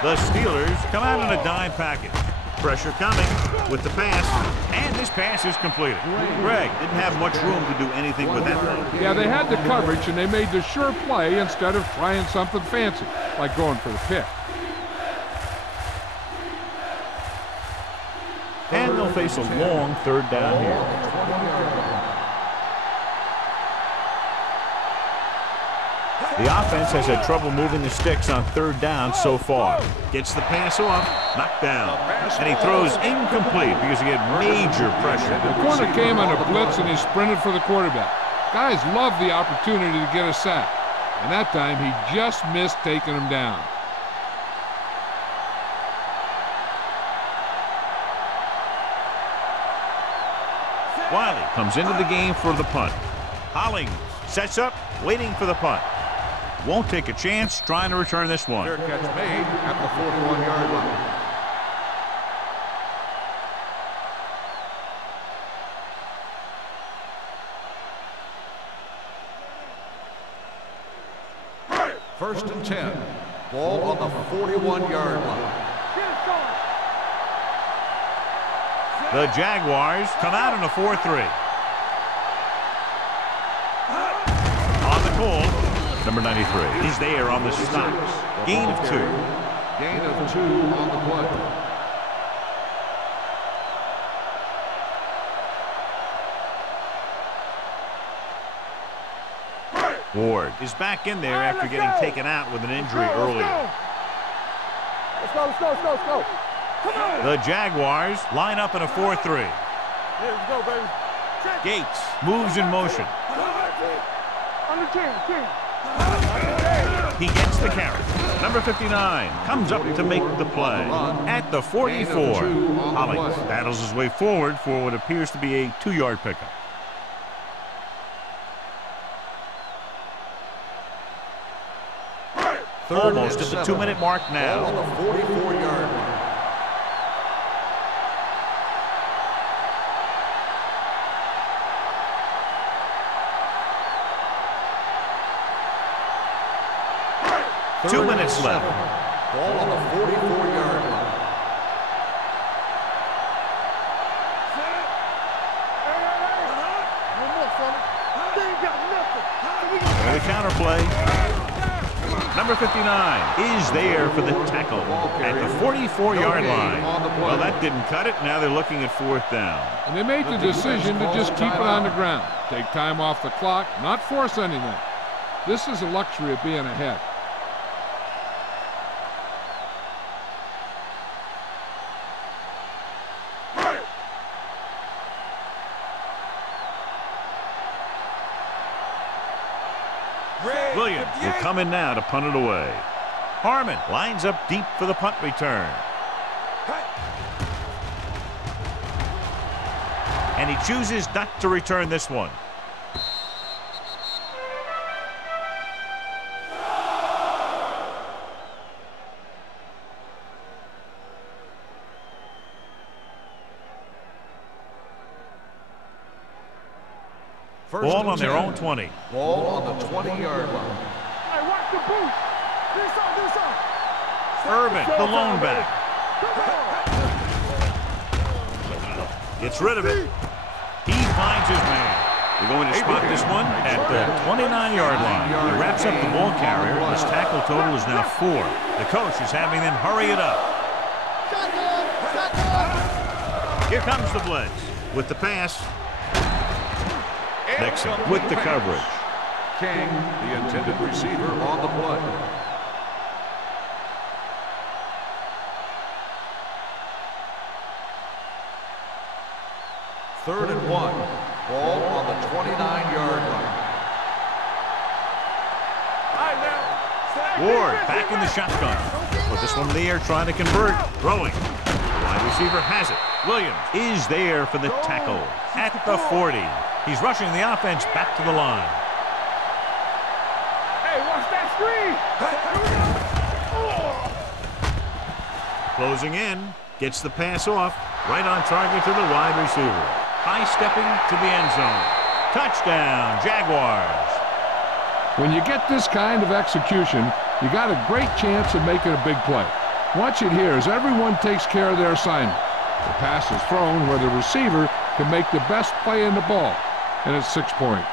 The Steelers come out in a dime package. Pressure coming with the pass, and this pass is completed. Greg didn't have much room to do anything with that one. Yeah, they had the coverage, and they made the sure play instead of trying something fancy, like going for the pick. And they'll face a long third down here. The offense has had trouble moving the sticks on third down so far. Gets the pass off, knocked down, and he throws incomplete because he had major pressure. The corner came on a blitz, and he sprinted for the quarterback. Guys love the opportunity to get a sack, and that time he just missed taking him down. Wiley comes into the game for the punt. Hollings sets up, waiting for the punt. Won't take a chance trying to return this one. Fair catch made at the 41-yard line. First and 10. Ball on the 41-yard line. The Jaguars come out in a 4-3. On the call, number 93. He's there on the stops. Gain of 2. Gain of 2 on the play. Ward is back in there after getting taken out with an injury earlier. Let's go, let's go, let's go, let's go. Come on. The Jaguars line up in a 4-3. Here we go, baby. Check. Gates moves in motion. Under 10. He gets the carry. Number 59 comes up to make the play at the 44. Hollings battles his way forward for what appears to be a 2-yard pickup. Almost at the 2-minute mark now. On the 44-yard line. Two minutes left. Ball on the 44-yard line. And the counter play. Number 59 is there for the tackle at the 44-yard line. Well, that didn't cut it. Now they're looking at 4th down. And they made the decision to just keep it on the ground. Take time off the clock, not force anything. This is a luxury of being ahead. Williams will come in now to punt it away. Harmon lines up deep for the punt return. And he chooses not to return this one. Ball on their own 20. Ball on the 20-yard line. Hey, watch the boot. Do something. Urban, the lone back. Gets rid of it. He finds his man. They're going to spot this one at the 29-yard line. He wraps up the ball carrier. His tackle total is now 4. The coach is having them hurry it up. Here comes the blitz with the pass. Nixon with the coverage. King, the intended receiver, on the play. Third and 1. Ball on the 29-yard Ward back in the shotgun. Put this one in the air, trying to convert. Throwing. Wide receiver has it. Williams is there for the tackle at the 40. He's rushing the offense back to the line. Hey, watch that screen. Closing in. Gets the pass off. Right on target to the wide receiver. High stepping to the end zone. Touchdown, Jaguars. When you get this kind of execution, you got a great chance of making a big play. Watch it here as everyone takes care of their assignment. The pass is thrown where the receiver can make the best play in the ball, and it's 6 points.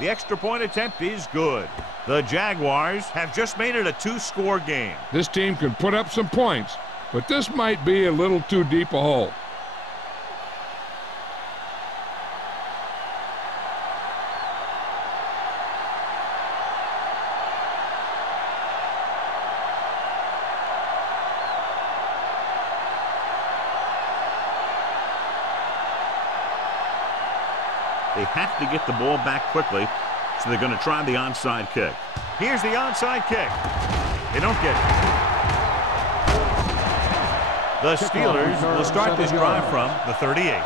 The extra point attempt is good. The Jaguars have just made it a 2-score game. This team can put up some points, but this might be a little too deep a hole. They have to get the ball back quickly, so they're going to try the onside kick. Here's the onside kick. They don't get it. The Steelers will start this drive from the 38.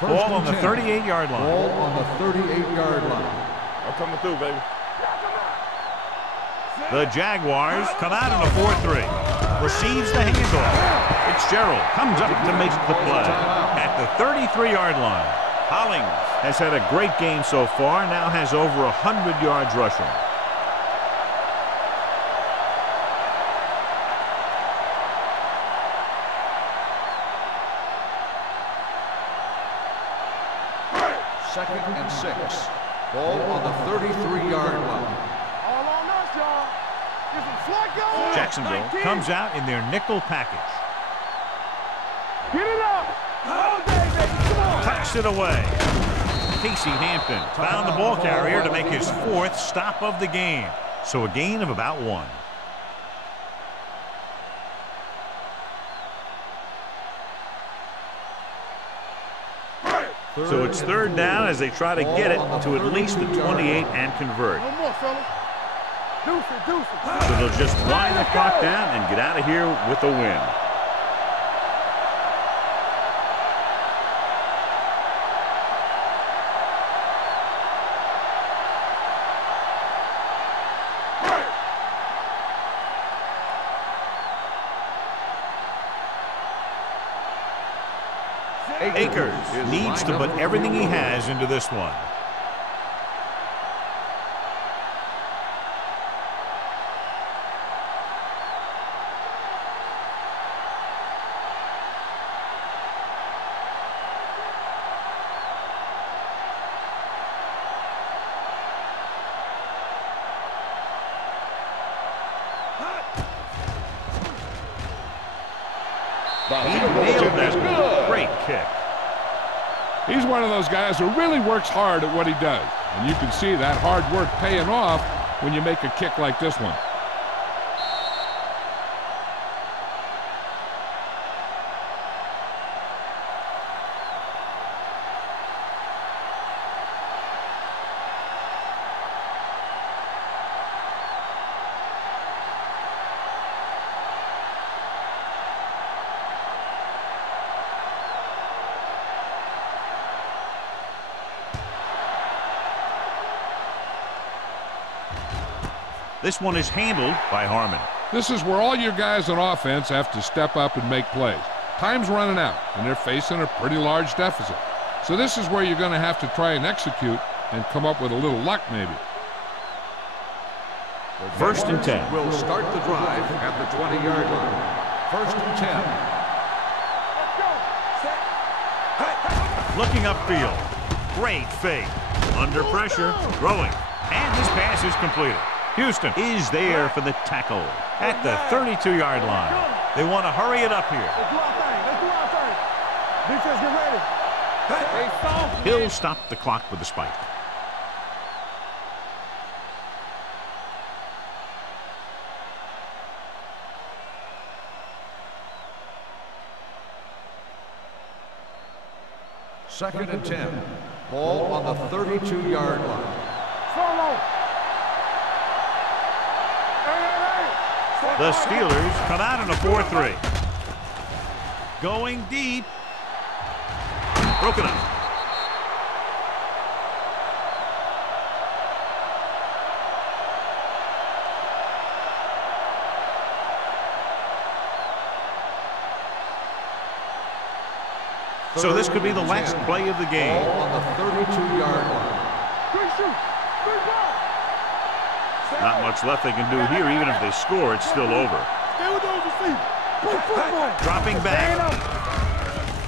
Ball on the 38-yard line. Ball on the 38-yard line. I'm coming through, baby. The Jaguars come out in a 4-3. Receives the handoff. Fitzgerald comes up to make the play at the 33-yard line. Hollings has had a great game so far, now has over 100 yards rushing. Second and 6. Ball on the 33-yard line. All on us, y'all. This is Flacco. Jacksonville 19. comes out in their nickel package. Get it up. All day, baby. Come on. Tucks it away. Casey Hampton found the ball carrier to make his 4th stop of the game. So a gain of about 1. So it's 3rd down as they try to get it to at least the 28 and convert. No more, fellas. Deuce it, deuce it. So they'll just wind the clock down and get out of here with a win. Akers needs to put everything he has into this one. He nailed that. Great kick. He's one of those guys who really works hard at what he does. And you can see that hard work paying off when you make a kick like this one. This one is handled by Harmon. This is where all your guys on offense have to step up and make plays. Time's running out, and they're facing a pretty large deficit. So this is where you're going to have to try and execute and come up with a little luck, maybe. 1st and 10. Will start the drive at the 20-yard line. 1st and 10. Looking upfield. Great fake. Under pressure. Throwing. And this pass is completed. Houston is there for the tackle at the 32-yard line. They want to hurry it up here. Let's do our thing. Let's do our thing. Defense, get ready. Hey, soft. He'll stop the clock with the spike. Second and 10. Ball on the 32-yard line. Solo. The Steelers come out in a 4-3. Going deep. Broken up. So this could be the last play of the game. Ball on the 32-yard line. Good shoot. Good ball. Not much left they can do here. Even if they score, it's still over. Stay with those receivers. Play football. Dropping back.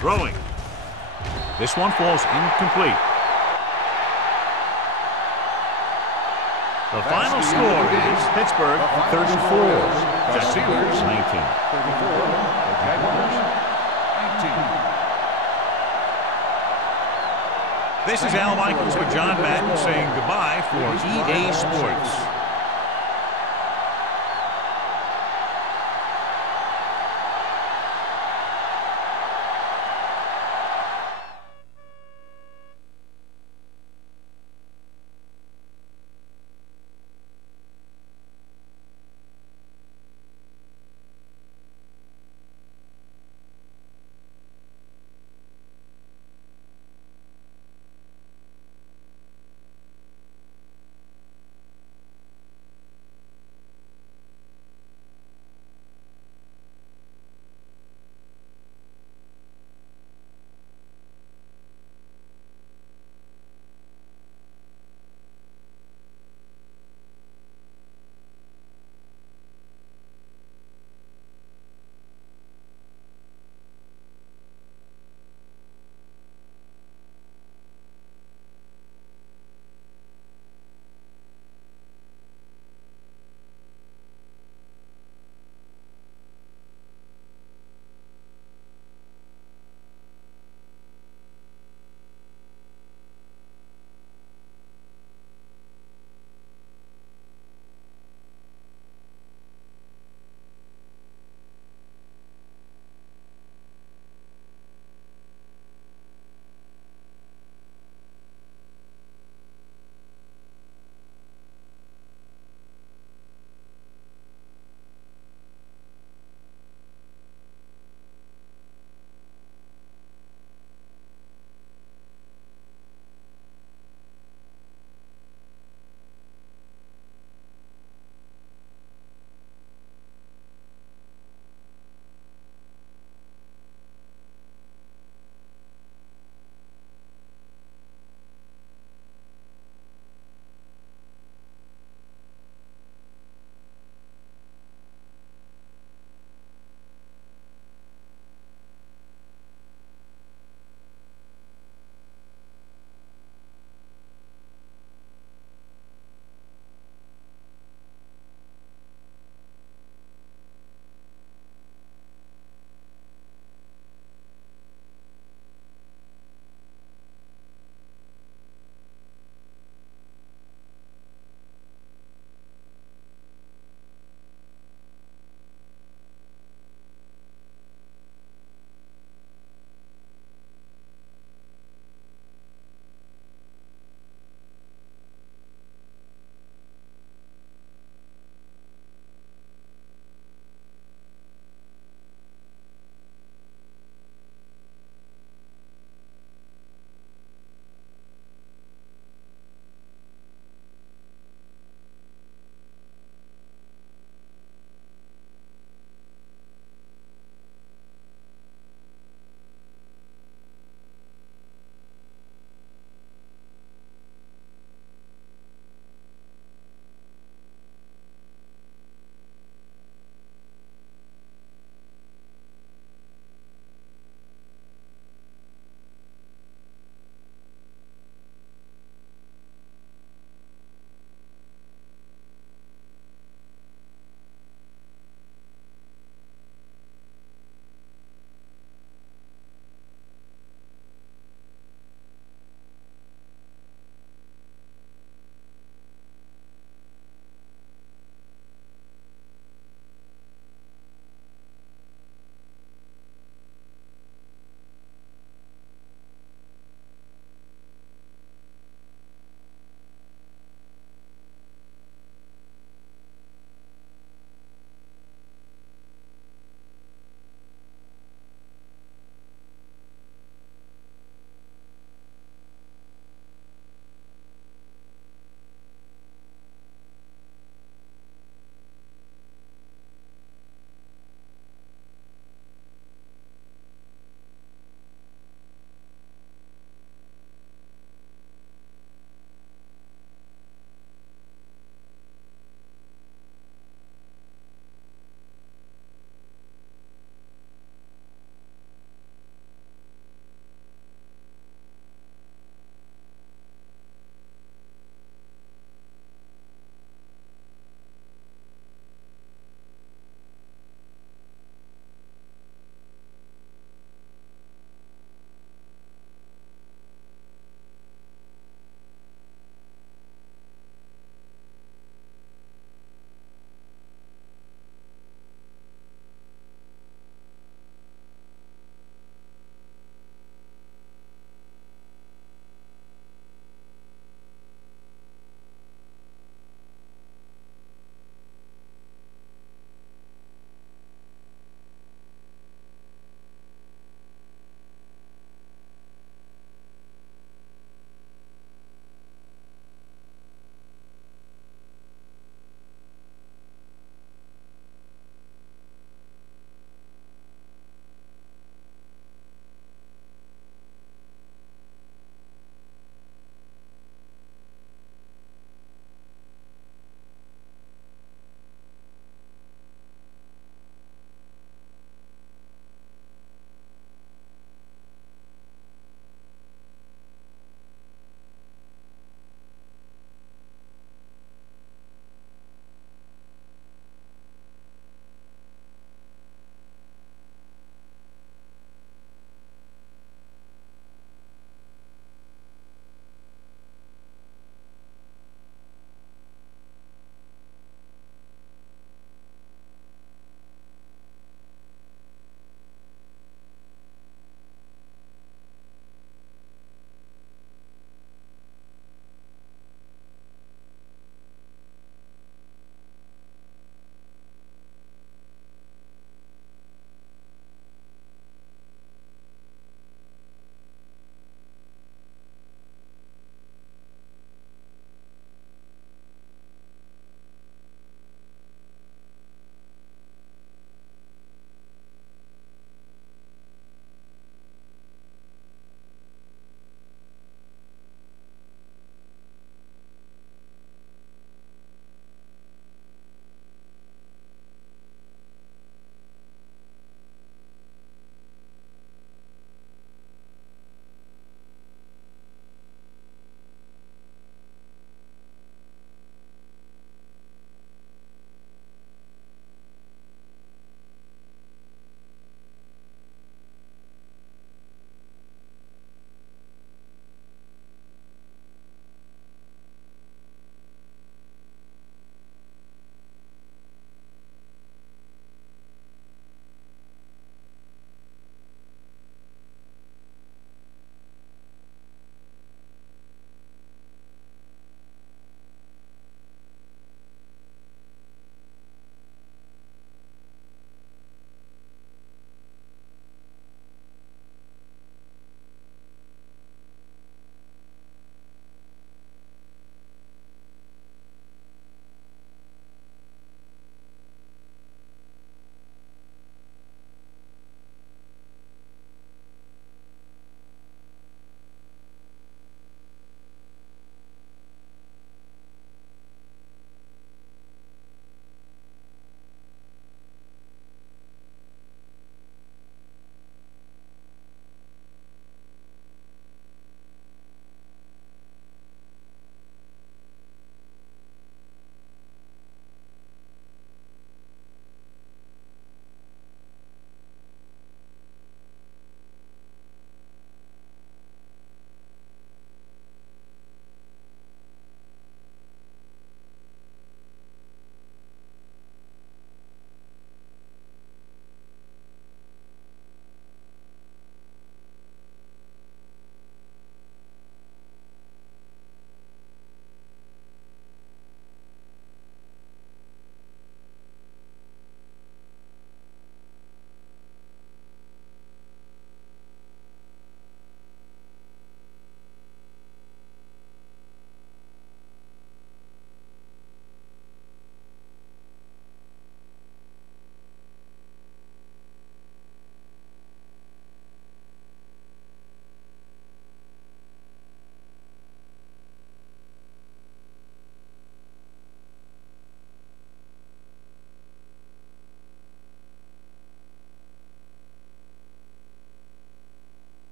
Throwing. This one falls incomplete. The final score is Pittsburgh 34. The Steelers 19. 34. The Jaguars 19. This is Al Michaels with John Madden saying goodbye for EA Sports.